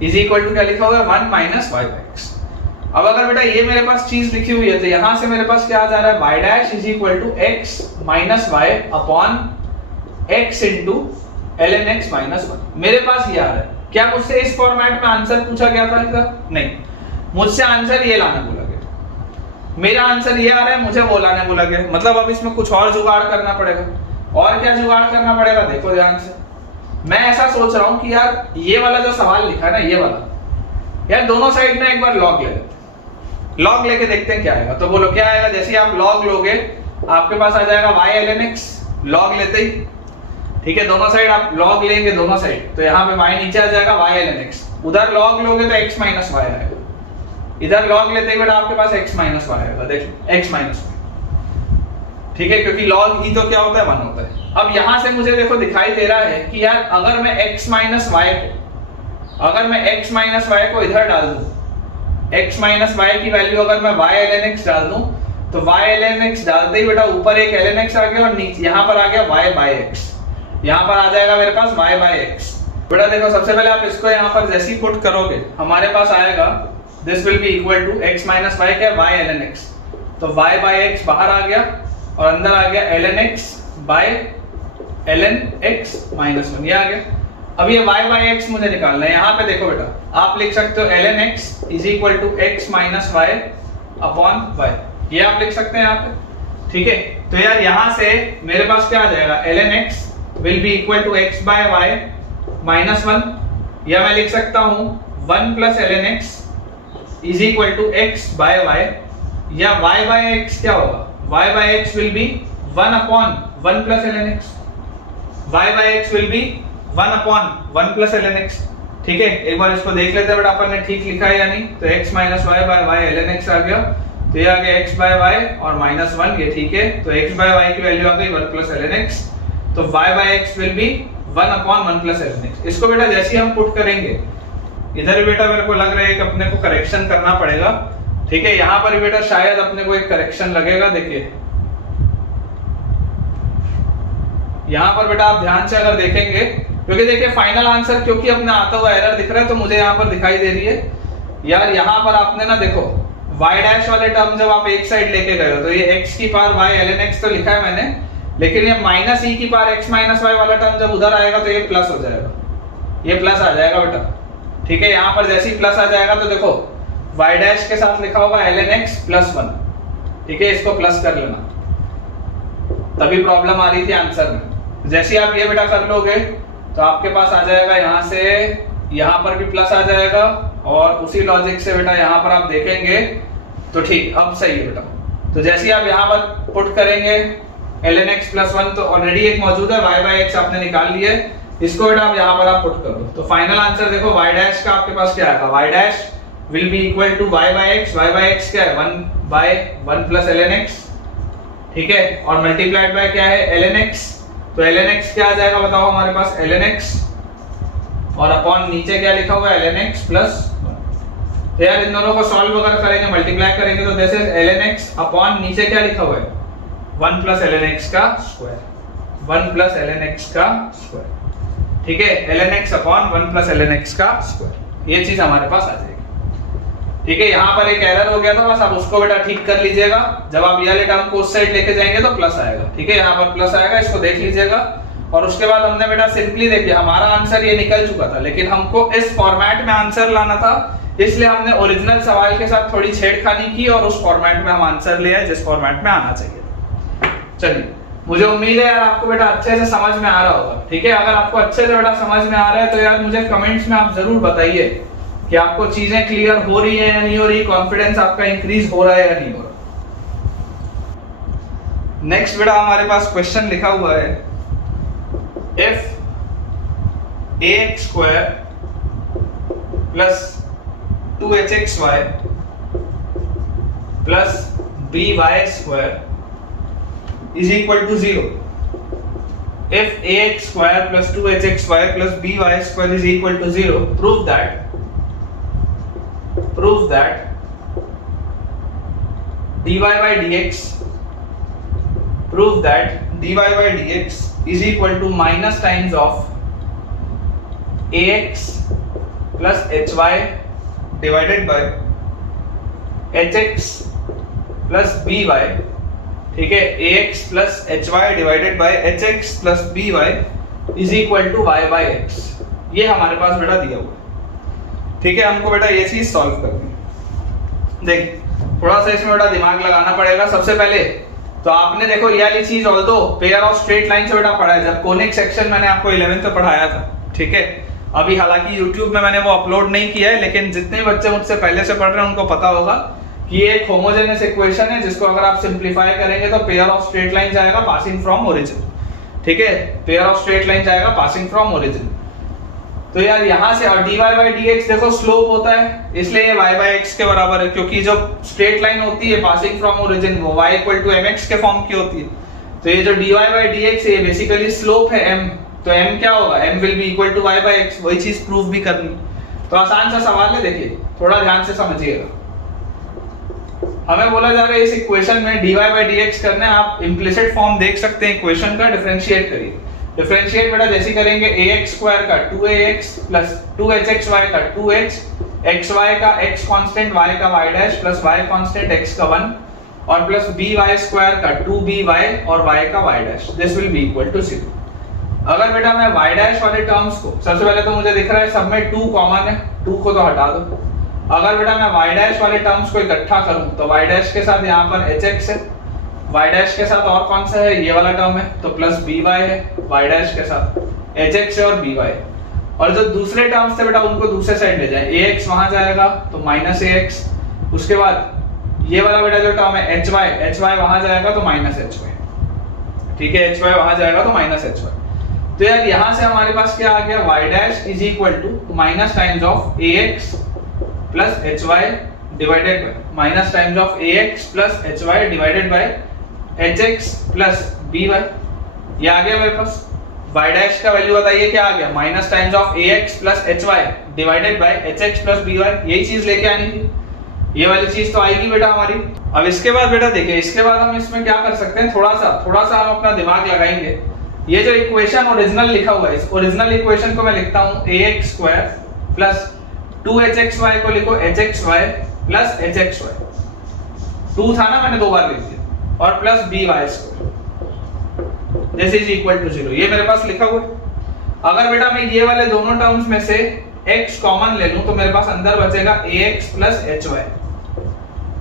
is equal to क्या लिखा हुआ है 1 माइनस y बाय x। अब अगर बेटा ये मेरे पास चीज लिखी हुई है तो यहां से मेरे पास क्या आ जा रहा है, y dash is equal to x minus y upon x into ln x minus 1। मेरे पास ये आ रहा है। क्या मुझसे इस फॉर्मेट में आंसर पूछा गया था इसका? नहीं, मुझसे आंसर ये लाना बोला गया। मेरा आंसर ये आ रहा है, मुझे वो लाने बोला गया, मतलब अब इसमें कुछ और जुगाड़ करना पड़ेगा। और क्या जुगाड़ करना पड़ेगा, देखो ध्यान से, मैं ऐसा सोच रहा हूं कि यार ये वाला जो सवाल लिखा है ना, ये वाला, यार दोनों साइड में एक बार लॉग ले लेते हैं, लॉग लेके देखते हैं क्या आएगा। तो बोलो क्या आएगा, जैसे आप लॉग लोगे आपके पास आ जाएगा y ln x, लॉग लेते ही, ठीक है, दोनों साइड आप लॉग लेंगे दोनों साइड, तो यहाँ पे y नीचे आ जाएगा y ln x, उधर लॉग लोगे तो x माइनस y आएगा, इधर लॉग लेते ही बेटा आपके पास x माइनस y आएगा, देखो x माइनस y, ठीक है, क्योंकि लॉग ही तो क्या होता है 1 होता है। अब यहाँ से मुझे देखो दिखाई दे रहा है कि यार अगर मैं x माइनस y को इधर डाल दूं, x माइनस y की वैल्यू अगर मैं y ln x डाल दूं, तो y ln x डालते ही बेटा ऊपर एक ln x आ गया और नीचे यहाँ पर आ गया y बाय x, यहाँ पर आ जाएगा मेरे पास y बाय x। बेटा देखो सबसे पहले आप इसको यहाँ पर जैसे ही पुट करोगे हमारे पास आएगा this will be equal to x minus y क्या y ln x, तो y बाय x बाहर आ गया और अंदर आ गया ln x by ln x minus 1, ये आ गया। अब ये y बाय x मुझे निकालना है। यहाँ पे देखो बेटा आप लिख सकते हो ln x is equal to x minus y upon y, ये आप लिख सकते हैं यहाँ पे, ठीक है। तो यार यहाँ से मेरे पास क्या आ जाएगा, ln x will be equal to x by y minus 1, या मैं लिख सकता हूं 1 plus ln x is equal to x by y, या y बाय x क्या होगा, y by x will be 1 upon 1 plus ln x, y by x will be 1 upon 1 plus ln x। ठीक है, एक बार इसको देख लेते हैं बेटा अपन ने ठीक लिखा है या नहीं। तो x minus y by y ln x आ गया, तो ये आ गया x बाय वाई और माइनस 1, ये ठीक है। तो x बाय वाई की वैल्यू आ गई 1 प्लस ln x, तो y by x will be 1 upon 1 plus ln x। इसको बेटा जैसे ही हम पुट करेंगे, इधर भी बेटा मेरे को लग रहा है कि अपने को करेक्शन करना पड़ेगा। ठीक है, यहाँ पर भी बेटा शायद अपने को एक करेक्शन लगेगा। देखिए यहाँ पर बेटा आप ध्यान से अगर देखेंगे, क्योंकि देखिए फाइनल आंसर क्योंकि अपने आता हुआ एरर दिख रहा है तो मुझे यहाँ पर दिखाई दे रही है यार। यहाँ पर आपने ना देखो y डैश वाले टर्म जब आप एक साइड लेके गए हो तो ये x की पावर y ln x तो लिखा है मैंने, लेकिन ये माइनस e की पावर x माइनस y वाला टर्म जब उधर आएगा तो ये प्लस हो जाएगा, ये प्लस आ जाएगा बेटा। ठीक है, यहाँ पर जैसे ही प्लस आ जाएगा तो देखो y डैश के साथ लिखा होगा ln x प्लस 1। ठीक है, इसको प्लस कर लेना, तभी प्रॉब्लम आ रही थी आंसर में। जैसे ही आप ये बेटा कर लोगे तो आपके पास आ जाएगा यहाँ से, यहाँ पर भी प्लस आ जाएगा, और उसी लॉजिक से बेटा यहाँ पर आप देखेंगे तो ठीक अब सही है बेटा। तो जैसे ही आप यहाँ पर पुट करेंगे ln x प्लस 1 तो ऑलरेडी एक मौजूद है, y बाय x आपने निकाल लिया है, इसको बेटा आप यहाँ पर आप पुट कर दो। तो फाइनल आंसर देखो y डैश का आपके पास क्या आएगा, y dash will be equal to y by x, y by x क्या है 1 बाय 1 प्लस ln x। ठीक है, और मल्टीप्लाइड बाय क्या है ln x, तो ln x क्या आ जाएगा बताओ हमारे पास ln x, और अपॉन नीचे क्या लिखा हुआ है ln x प्लस 1। तो यार इन दोनों को सॉल्व अगर करेंगे मल्टीप्लाई करेंगे तो this is ln x upon नीचे क्या लिखा हुआ है 1 प्लस ln x का स्क्वायर, 1 प्लस ln x का स्क्वायर। ठीक है, ln x upon 1 plus ln x का स्क्वायर, ये चीज हमारे पास आ जाएगी। ठीक है, यहाँ पर एक एरर हो गया था, बस आप उसको बेटा ठीक कर लीजिएगा। जब आप ये वाले टर्म को उस साइड लेके जाएंगे तो प्लस आएगा। ठीक है, यहाँ पर प्लस आएगा, इसको देख लीजिएगा। और उसके बाद हमने बेटा सिंपली देखिए हमारा आंसर ये निकल चुका था, लेकिन हमको इस फॉर्मेट में आंसर लाना था, इसलिए हमने ओरिजिनल सवाल के साथ थोड़ी छेड़खानी की और उस फॉर्मेट में हम आंसर ले आए जिस फॉर्मेट में आना चाहिए। चलिए, मुझे उम्मीद है यार आपको बेटा अच्छे से समझ में आ रहा होगा। ठीक है, अगर आपको अच्छे से बेटा समझ में आ रहा है तो यार मुझे कमेंट्स में आप जरूर बताइए कि आपको चीजें क्लियर हो रही है या नहीं हो रही, कॉन्फिडेंस आपका इंक्रीज हो रहा है या नहीं हो रहा। नेक्स्ट बेटा हमारे पास क्वेश्चन लिखा हुआ है, if ax square plus 2hxy plus by square is equal to 0. If ax square plus 2hxy plus by square is equal to 0, prove that dy by dx is equal to minus times of ax plus hy divided by hx plus by। ठीक है, ax plus hy divided by hx plus by is equal to y by x। ये हमारे पास बेटा दिया हुआ है। ठीक है, हमको बेटा ये चीज सॉल्व करनी है। देख थोड़ा सा इसमें बेटा दिमाग लगाना पड़ेगा। सबसे पहले तो आपने देखो ये वाली चीज although pair of straight line से बेटा पढ़ा है, जब कोनिक सेक्शन मैंने आपको 11th में पढ़ाया था। ठीक है, अभी हालांकि YouTube में मैंने वो अपलोड नहीं किया है, लेकिन जितने बच्चे मुझसे पहले से पढ़ रहे हैं उनको पता होगा कि ये एक होमोजेनियस इक्वेशन है जिसको अगर आप सिंप्लीफाई करेंगे तो पेयर ऑफ स्ट्रेट लाइन आएगा पासिंग फ्रॉम ओरिजिन। ठीक है, पेयर ऑफ स्ट्रेट लाइन आएगा पासिंग फ्रॉम ओरिजिन। तो यार यहाँ से और dy by dx देखो स्लोप होता है, इसलिए ये y by x के बराबर है, क्योंकि जो स्ट्रेट लाइन होती है पासिंग फ्रॉम ओरिजिन वो y इक्वल टू mx के फॉर्म की होती है। तो ये जो dy by dx है ये बेसिकली स्लोप है m, तो m क्या होगा, m will be equal to y by x। वही चीज प्रूफ भी करनी। तो आसान सा सवाल है, देखिए थोड़ा ध्यान से समझिएगा। हमें बोला जा रहा है इस इक्वेशन में dy by dx करना है, आप इम्प्लिसिट फॉर्म देख सकते हैं इक्वेशन का, डिफरेंशिएट करिए। डिफरेंशिएट बेटा जैसे करेंगे ax स्क्वायर का 2ax प्लस 2hxy का 2h, xy का x कांस्टेंट, y का y dash plus y constant x का 1 और प्लस by स्क्वायर का 2by और y का y dash, this will be equal to 0। अगर बेटा मैं y डैश वाले टर्म्स को, सबसे पहले तो मुझे दिख रहा है सब में 2 कॉमन है, 2 को तो हटा दो। अगर बेटा मैं y डैश वाले टर्म्स को इकट्ठा करूं तो y डैश के साथ यहाँ पर hx है, y डैश के साथ और कौन सा है, ये वाला टर्म है, तो प्लस by है, y डैश के साथ hx है और by। और जो दूसरे टर्म्स थे बेटा उनको दूसरे साइड ले जाए, ax वहां जाएगा तो माइनस ax, उसके बाद ये वाला बेटा जो टर्म है hy वहां जाएगा तो माइनस hy, ठीक है, hy वहां जाएगा तो माइनस hy। तो यार यहां से हमारे पास क्या आ गया, y dash is equal to minus times of ax plus hy divided by minus times of ax plus hy divided by hx plus by। ये आ गया मेरे पास। y डैश का वैल्यू बताइए क्या आ गया, minus times of ax plus hy divided by hx plus by। यही चीज लेके आनी थी, ये वाली चीज तो आएगी बेटा हमारी। अब इसके बाद बेटा देखिए, इसके बाद हम इसमें क्या कर सकते हैं, थोड़ा सा हम अपना दिमाग लगाएंगे। ये जो इक्वेशन ओरिजिनल लिखा हुआ है, इस ओरिजिनल इक्वेशन को मैं लिखता हूं ax स्क्वायर प्लस 2hxy को लिखो hxy प्लस hxy, 2 था ना, मैंने 2 बार लिख दिया, और plus by square this is equal to 0। ये मेरे पास लिखा हुआ है। अगर बेटा मैं ये वाले दोनों टर्म्स में से x कॉमन ले लूं तो मेरे पास अंदर बचेगा ax प्लस hy,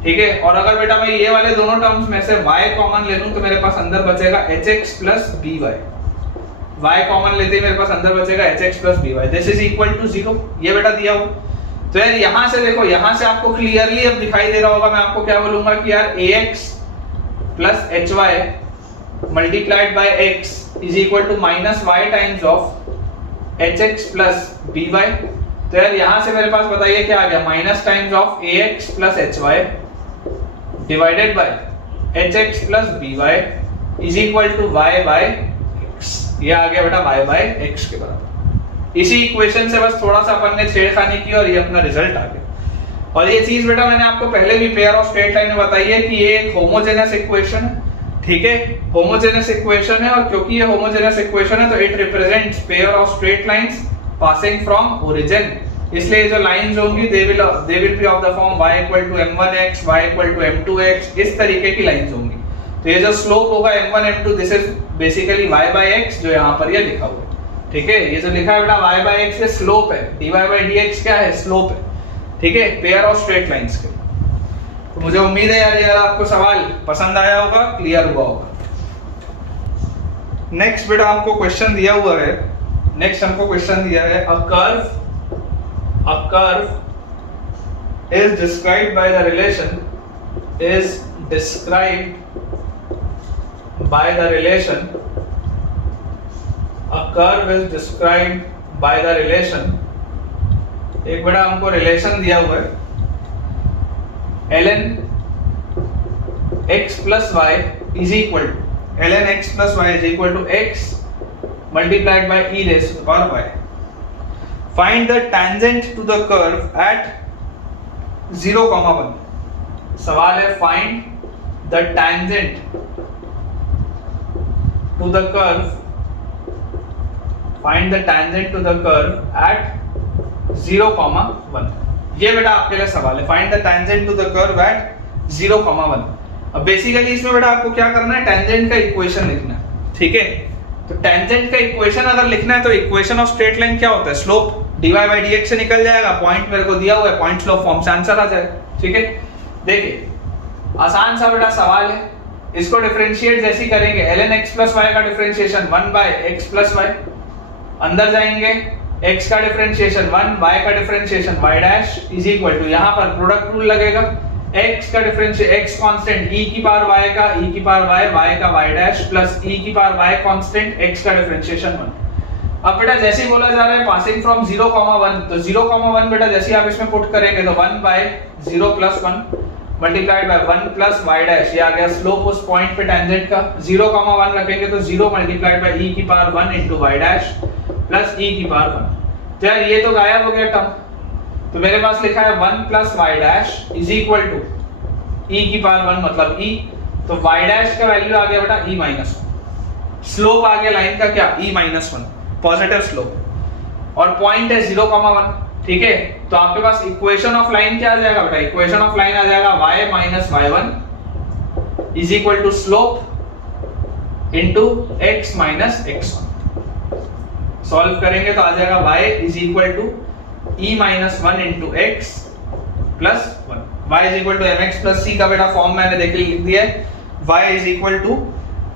ठीक है। और अगर बेटा मैं ये वाले दोनों टर्म्स में से y कॉमन ले लूं तो मेरे पास अंदर बचेगा hx plus by, y common लेते ही मेरे पास अंदर बचेगा hx plus by, this is equal to 0। ये बेटा दिया हुआ। तो यार यहां से देखो, यहां से आपको क्लियरली अब दिखाई दे रहा होगा, मैं आपको क्या बोलूंगा कि यार ax plus hy multiplied by x is equal to minus y times of hx plus by। तो यार यहां से मेरे पास बताइए क्या आ गया, minus times of ax plus hy divided by hx plus by is equal to y by x। ये आ गया बेटा y बाय x के बराबर। इसी इक्वेशन से बस थोड़ा सा अपन ने छेड़खानी की और ये अपना रिजल्ट आ गया। और ये चीज बेटा मैंने आपको पहले भी पेयर ऑफ स्ट्रेट लाइन में बताई है कि ये एक होमोजेनस इक्वेशन है, ठीक है, होमोजेनस इक्वेशन है। और क्योंकि ये होमोजेनस इक्वेशन है तो it represents pair of straight lines passing from origin, इसलिए जो लाइंस होंगी they will be of the form y equal to m1x y equal to m2x, इस तरीके की लाइंस होंगी। तो ये जो स्लोप होगा m1 m2 this is basically y by x, जो यहाँ पर ये लिखा हुआ है, ठीक है। ये जो लिखा है बेटा y by x ये स्लोप है, dy by dx क्या है, स्लोप है, ठीक है, पेयर ऑफ स्ट्रेट लाइंस के। तो मुझे उम्मीद है यार ये आपको सवाल पसंद आया होगा, क्लियर हुआ होगा। नेक्स्ट बेटा हमको क्वेश्चन दिया हुआ है, a curve is described by the relation एक बेटा हमको रिलेशन दिया हुआ है ln x plus y is equal to x multiplied by e raised to the power y. Find the tangent to the curve at 0,1. सवाल है find the tangent to the curve at 0,1. ये बेटा आपके लिए सवाल है, find the tangent to the curve at 0,1। अब basically इसमें बेटा आपको क्या करना है, टेंजेंट का इक्वेशन लिखना है, ठीक है। तो टेंजेंट का इक्वेशन अगर लिखना है तो इक्वेशन ऑफ स्ट्रेट लाइन क्या होता है, स्लोप dy by dx से निकल जाएगा, पॉइंट मेरे को दिया हुआ है, पॉइंट स्लोप फॉर्म से आंसर आ जाएगा, ठीक है। देखिए आसान सा बेटा सवाल है, इसको डिफरेंशिएट जैसे करेंगे ln x plus y का differentiation 1 by x plus y, अंदर जाएंगे x का डिफरेंशिएशन 1, y का differentiation y dash is equal to, यहाँ पर प्रोडक्ट रूल लगेगा, x का डिफरेंशिएशन x कांस्टेंट e की पावर y का e की पावर y, y का y डैश प्लस e की पावर y कांस्टेंट x का डिफरेंशिएशन 1। अब बेटा जैसे ही बोला जा रहा है पासिंग फ्रॉम 0,1, तो 0,1 बेटा जैसे आप इसमें पुट करेंगे तो 1 by 0 plus 1 multiplied by 1 plus y dash, ये आ गया स्लोप उस पॉइंट पे टेंजेंट का। 0,1 रखेंगे तो 0 मल्टीप्लाइड बाय e की power 1 into y dash plus e की पावर 1। तो यार ये तो गायब हो गया टर्म, तो मेरे पास लिखा है 1 plus y dash is equal to e की पावर 1 मतलब e, तो y डैश का वैल्यू आ गया बेटा e माइनस 1, स्लोप आ गया लाइन का क्या e माइनस 1, पॉजिटिव स्लोप, और पॉइंट है 0,1, ठीक है। तो आपके पास इक्वेशन ऑफ लाइन क्या आ जाएगा बेटा, इक्वेशन ऑफ लाइन आ जाएगा y minus y1 is equal to slope into x minus x1। Solve करेंगे तो आ जाएगा y is equal to e minus 1 into x plus 1, y is equal to mx plus c का बेटा form मैंने देख लिख दिया है, y is equal to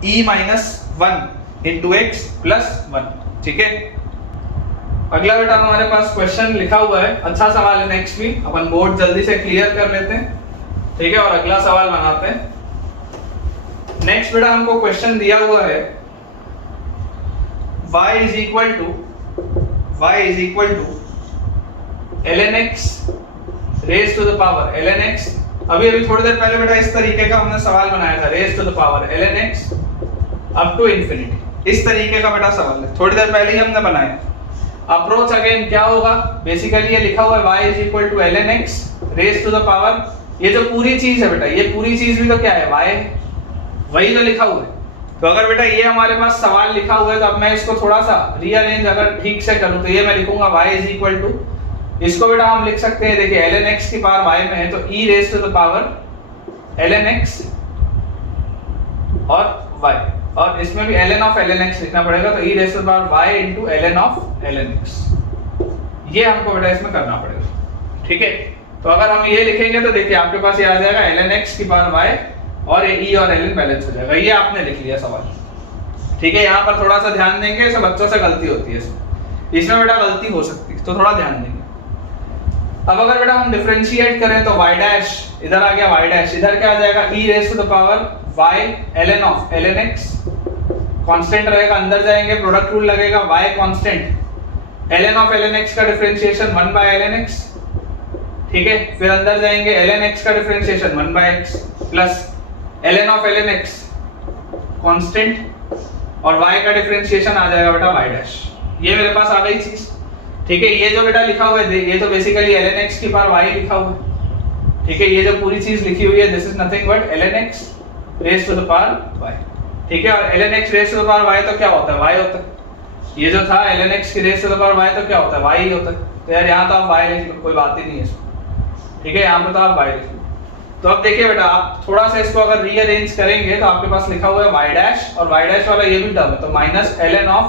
e minus 1 into x plus 1, ठीक है। अगला बेटा हमारे पास क्वेश्चन लिखा हुआ है, अच्छा सवाल है नेक्स्ट भी, अपन बोर्ड जल्दी से क्लियर कर लेते हैं, ठीक है, और अगला सवाल बनाते हैं। नेक्स्ट बेटा हमको क्वेश्चन दिया हुआ है y is equal to ln x raise to the power ln x। अभी थोड़ी देर पहले बेटा इस तरीके का हमने सवाल बनाया था, raise to the power ln x up to infinity, इस तरीके का बेटा सवाल है, थोड़ी देर पहले ही हमने बनाया। अप्रोच अगेन क्या होगा, बेसिकली ये लिखा हुआ है y is equal to ln x raise to the power, ये जो पूरी चीज है बेटा, ये पूरी चीज भी तो क्या है, y, वही तो लिखा हुआ है। तो अगर बेटा ये हमारे पास सवाल लिखा हुआ है तो अब मैं इसको थोड़ा सा रीअरेंज अगर ठीक से करूं तो ये मैं लिखूंगा y इज इक्वल टू, इसको बेटा हम लिख सकते हैं, देखिए ln x की पावर y में है तो e raise to the power ln x और y, और इसमें भी ln ऑफ ln x लिखना पड़ेगा, तो e raise to the power y into ln of ln x, ये हमको बेटा इसमें करना पड़ेगा, ठीक है। तो अगर हम ये लिखेंगे तो देखिए आपके पास ये आ जाएगा ln x की पावर y और e और ln बैलेंस हो जाएगा, ये आपने लिख लिया सवाल, ठीक है। यहाँ पर थोड़ा सा ध्यान देंगे, ऐसे बच्चों से गलती होती है, इसमें बेटा गलती हो सकती है, तो थोड़ा ध्यान देंगे। अब अगर बेटा हम डिफरेंशिएट करें तो y डैश इधर आ गया, y डैश इधर क्या आ जाएगा, e raise to the power y ln of ln x, constant रहेगा, अंदर जाएंगे प्रोडक्ट रूल लगेगा, y constant, ln of ln x का डिफरेंशिएशन 1 by ln x, ठीक है, फिर अंदर जाएंगे ln x का differentiation 1 by x plus ln of ln x constant और y का डिफरेंशिएशन आ जाएगा बेटा y डैश, ये मेरे पास आ गई चीज, ठीक है। ये जो बेटा लिखा हुआ है ये तो बेसिकली ln x की पावर y लिखा हुआ है, ठीक है, ये जो पूरी चीज लिखी हुई है this is nothing but ln x raise to the power y, ठीक है, और ln x raise to the power y तो क्या होता है, y होता है, ये जो था ln x की raise to the power y तो क्या होता है, y ही होता है, तो यार यहाँ तो आप y लिख लो, कोई बात ही नहीं है इसमें, ठीक है, यहाँ पे तो आप y लिख लो। तो अब देखिए बेटा आप थोड़ा सा इसको अगर रीअरेंज करेंगे तो आपके पास लिखा हुआ है y डैश, और y डैश वाला ये भी टर्म है, तो minus ln of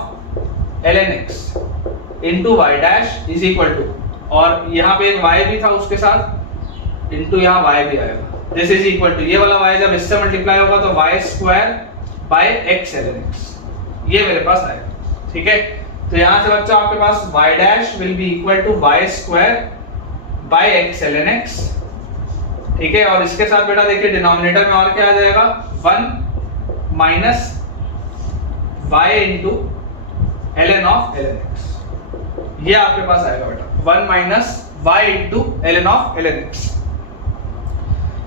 ln x into y dash is equal to, और यहाँ पे एक y भी था उसके साथ, इनटू यहाँ y भी आएगा, दिस इज इक्वल टू, ये वाला y जब इससे मल्टीप्लाई होगा तो y square by x ln x, ये मेरे पास आएगा, ठीक है। तो यहाँ से बच्चों आपके पास y dash will be equal to y square by x ln x, ठीक है, और इसके साथ बेटा देखिए डिनोमिनेटर में और क्या आ जाएगा, 1 minus y into ln of ln x, ये आपके पास आएगा बेटा 1 minus y into ln of ln x।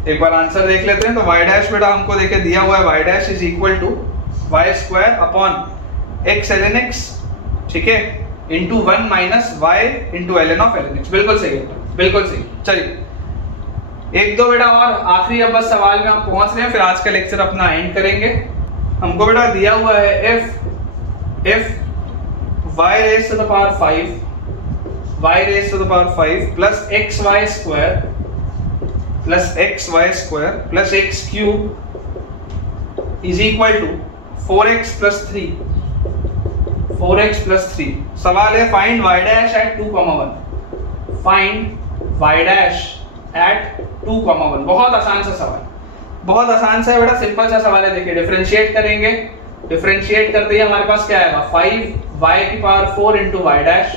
एक बार आंसर देख लेते हैं, तो y डैश बेटा हमको देखिए दिया हुआ है, y dash is equal to y square upon x ln x, ठीक है, into 1 minus y into ln of ln x, बिल्कुल सही है, बिल्कुल सही। चलिए एक दो बेटा और आखिरी अब बस सवाल में हम पहुंच रहे हैं, फिर आज का लेक्चर अपना एंड करेंगे। हमको बेटा दिया हुआ है f y raise to the power 5 plus xy square plus x cube is equal to 4x plus 3। सवाल है find y dash at 2,1, find y dash at 2,1। बहुत आसान सा सवाल, बहुत आसान सा है बेटा, सिंपल सा सवाल है। देखिए डिफरेंशिएट करेंगे, डिफरेंशिएट करते ही हमारे पास क्या आएगा, 5y की power 4 into y dash,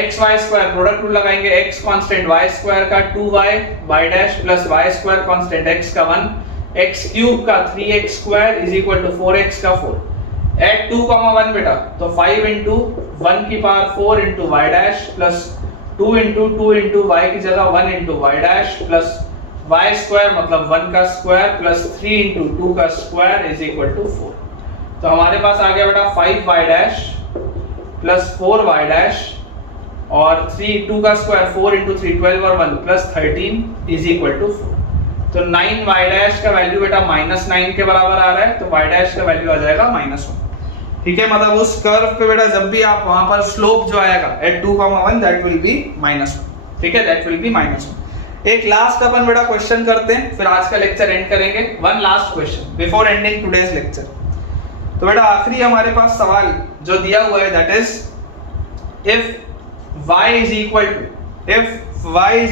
x y square product rule लगाएंगे, x कांस्टेंट y स्क्वायर का 2y y dash plus y square constant x का 1, x क्यूब का 3x square is equal to 4x का 4 एट 2,1 बेटा, तो 5 into 1 की power 4 into y dash plus 2 into y की जगह 1 into y dash plus y square मतलब 1 का स्क्वायर प्लस 3 इनटू 2 का स्क्वायर इज इक्वल टू 4। तो हमारे पास आ गया बेटा 5y dash plus 4y dash और 2 का स्क्वायर 4 इनटू 3 12 और 1 प्लस 13 इज इक्वल टू 4। तो 9y डैश का वैल्यू बेटा -9 के बराबर आ रहा है, तो y डैश का वैल्यू आ जाएगा -1, ठीक है। मतलब उस कर्व पे बेटा जब भी आप वहां पर स्लोप जो आएगा एट 2,1 दैट विल बी -1, ठीक है, दैट विल बी -1। एक लास्ट अपन बेटा क्वेश्चन करते हैं, फिर आज का लेक्चर एंड करेंगे। One last question before ending today's lecture. तो बेटा आखिरी हमारे पास सवाल जो दिया हुआ है that is if y is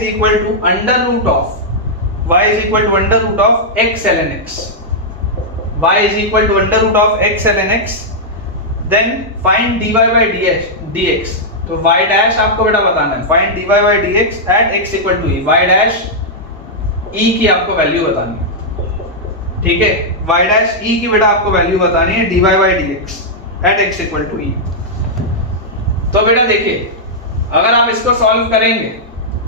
equal to under root of x ln x, y is equal to under root of x ln x, then find dy by dx, तो y डैश आपको बेटा बताना है, find dy by dx at x equal to e, y dash e की आपको value बतानी है, ठीक है, y डैश e की बेटा आपको वैल्यू बतानी है dy by dx at x equal to e। तो बेटा देखिए, अगर आप इसको सॉल्व करेंगे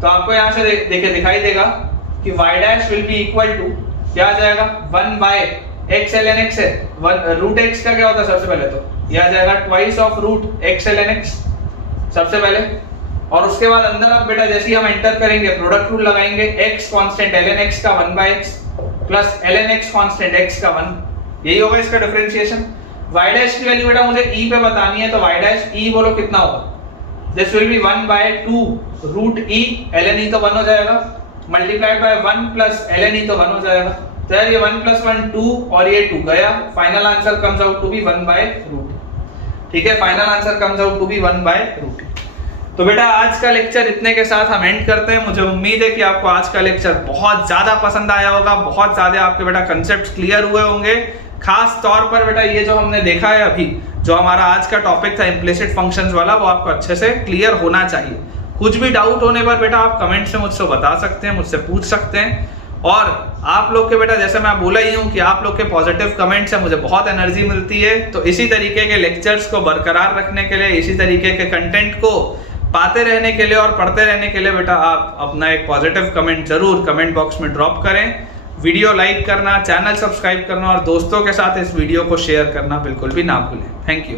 तो आपको यहाँ से देखिए दिखाई देगा कि y dash will be equal to क्या आ जाएगा, 1 बाय x ln x है, रूट x का क्या होता है सबसे पहले, तो यह आ जाएगा twice of root x ln x सबसे पहले, और उसके बाद अंदर आप बेटा जैसे ही हम एंटर करेंगे प्रोडक्ट रूल लगाएंगे, x कांस्टेंट ln x का 1 by x plus ln x constant x का 1, यही होगा इसका डिफरेंशिएशन। y डैश की वैल्यू बेटा मुझे e पे बतानी है, तो y डैश e बोलो कितना होगा, this will be 1 by 2 root e, ln e तो 1 हो जाएगा, multiplied by 1 plus ln e तो 1 हो जाएगा, तो यार ये 1 प्लस 1 2 और ये 2 गया, final answer comes out to be 1 by root, ठीक है, final answer comes out to be 1 by root. तो बेटा आज का लेक्चर इतने के साथ हम एंड करते हैं। मुझे उम्मीद है कि आपको आज का लेक्चर बहुत ज्यादा पसंद आया होगा, बहुत ज्यादा आपके बेटा कंसेप्ट्स क्लियर हुए होंगे। खास तौर पर बेटा ये जो हमने देखा है अभी, जो हमारा आज का टॉपिक था इम्प्लिसिट फंक्शंस वाला, वो आपको अच्छे से क्लियर होना चाहिए। कुछ भी डाउट होने पर बेटा आप कमेंट से मुझसे बता सकते हैं, मुझसे पूछ सकते हैं। और आप लोग के बेटा जैसे मैं बोला ही हूँ कि आप लोग के पॉजिटिव कमेंट से मुझे बहुत एनर्जी मिलती है, तो इसी तरीके के लेक्चर्स को बरकरार रखने के लिए, इसी तरीके के कंटेंट को पाते रहने के लिए और पढ़ते रहने के लिए बेटा आप अपना एक पॉजिटिव कमेंट जरूर कमेंट बॉक्स में ड्रॉप करें। वीडियो लाइक करना, चैनल सब्सक्राइब करना और दोस्तों के साथ इस वीडियो को शेयर करना बिल्कुल भी ना भूलें। Thank you.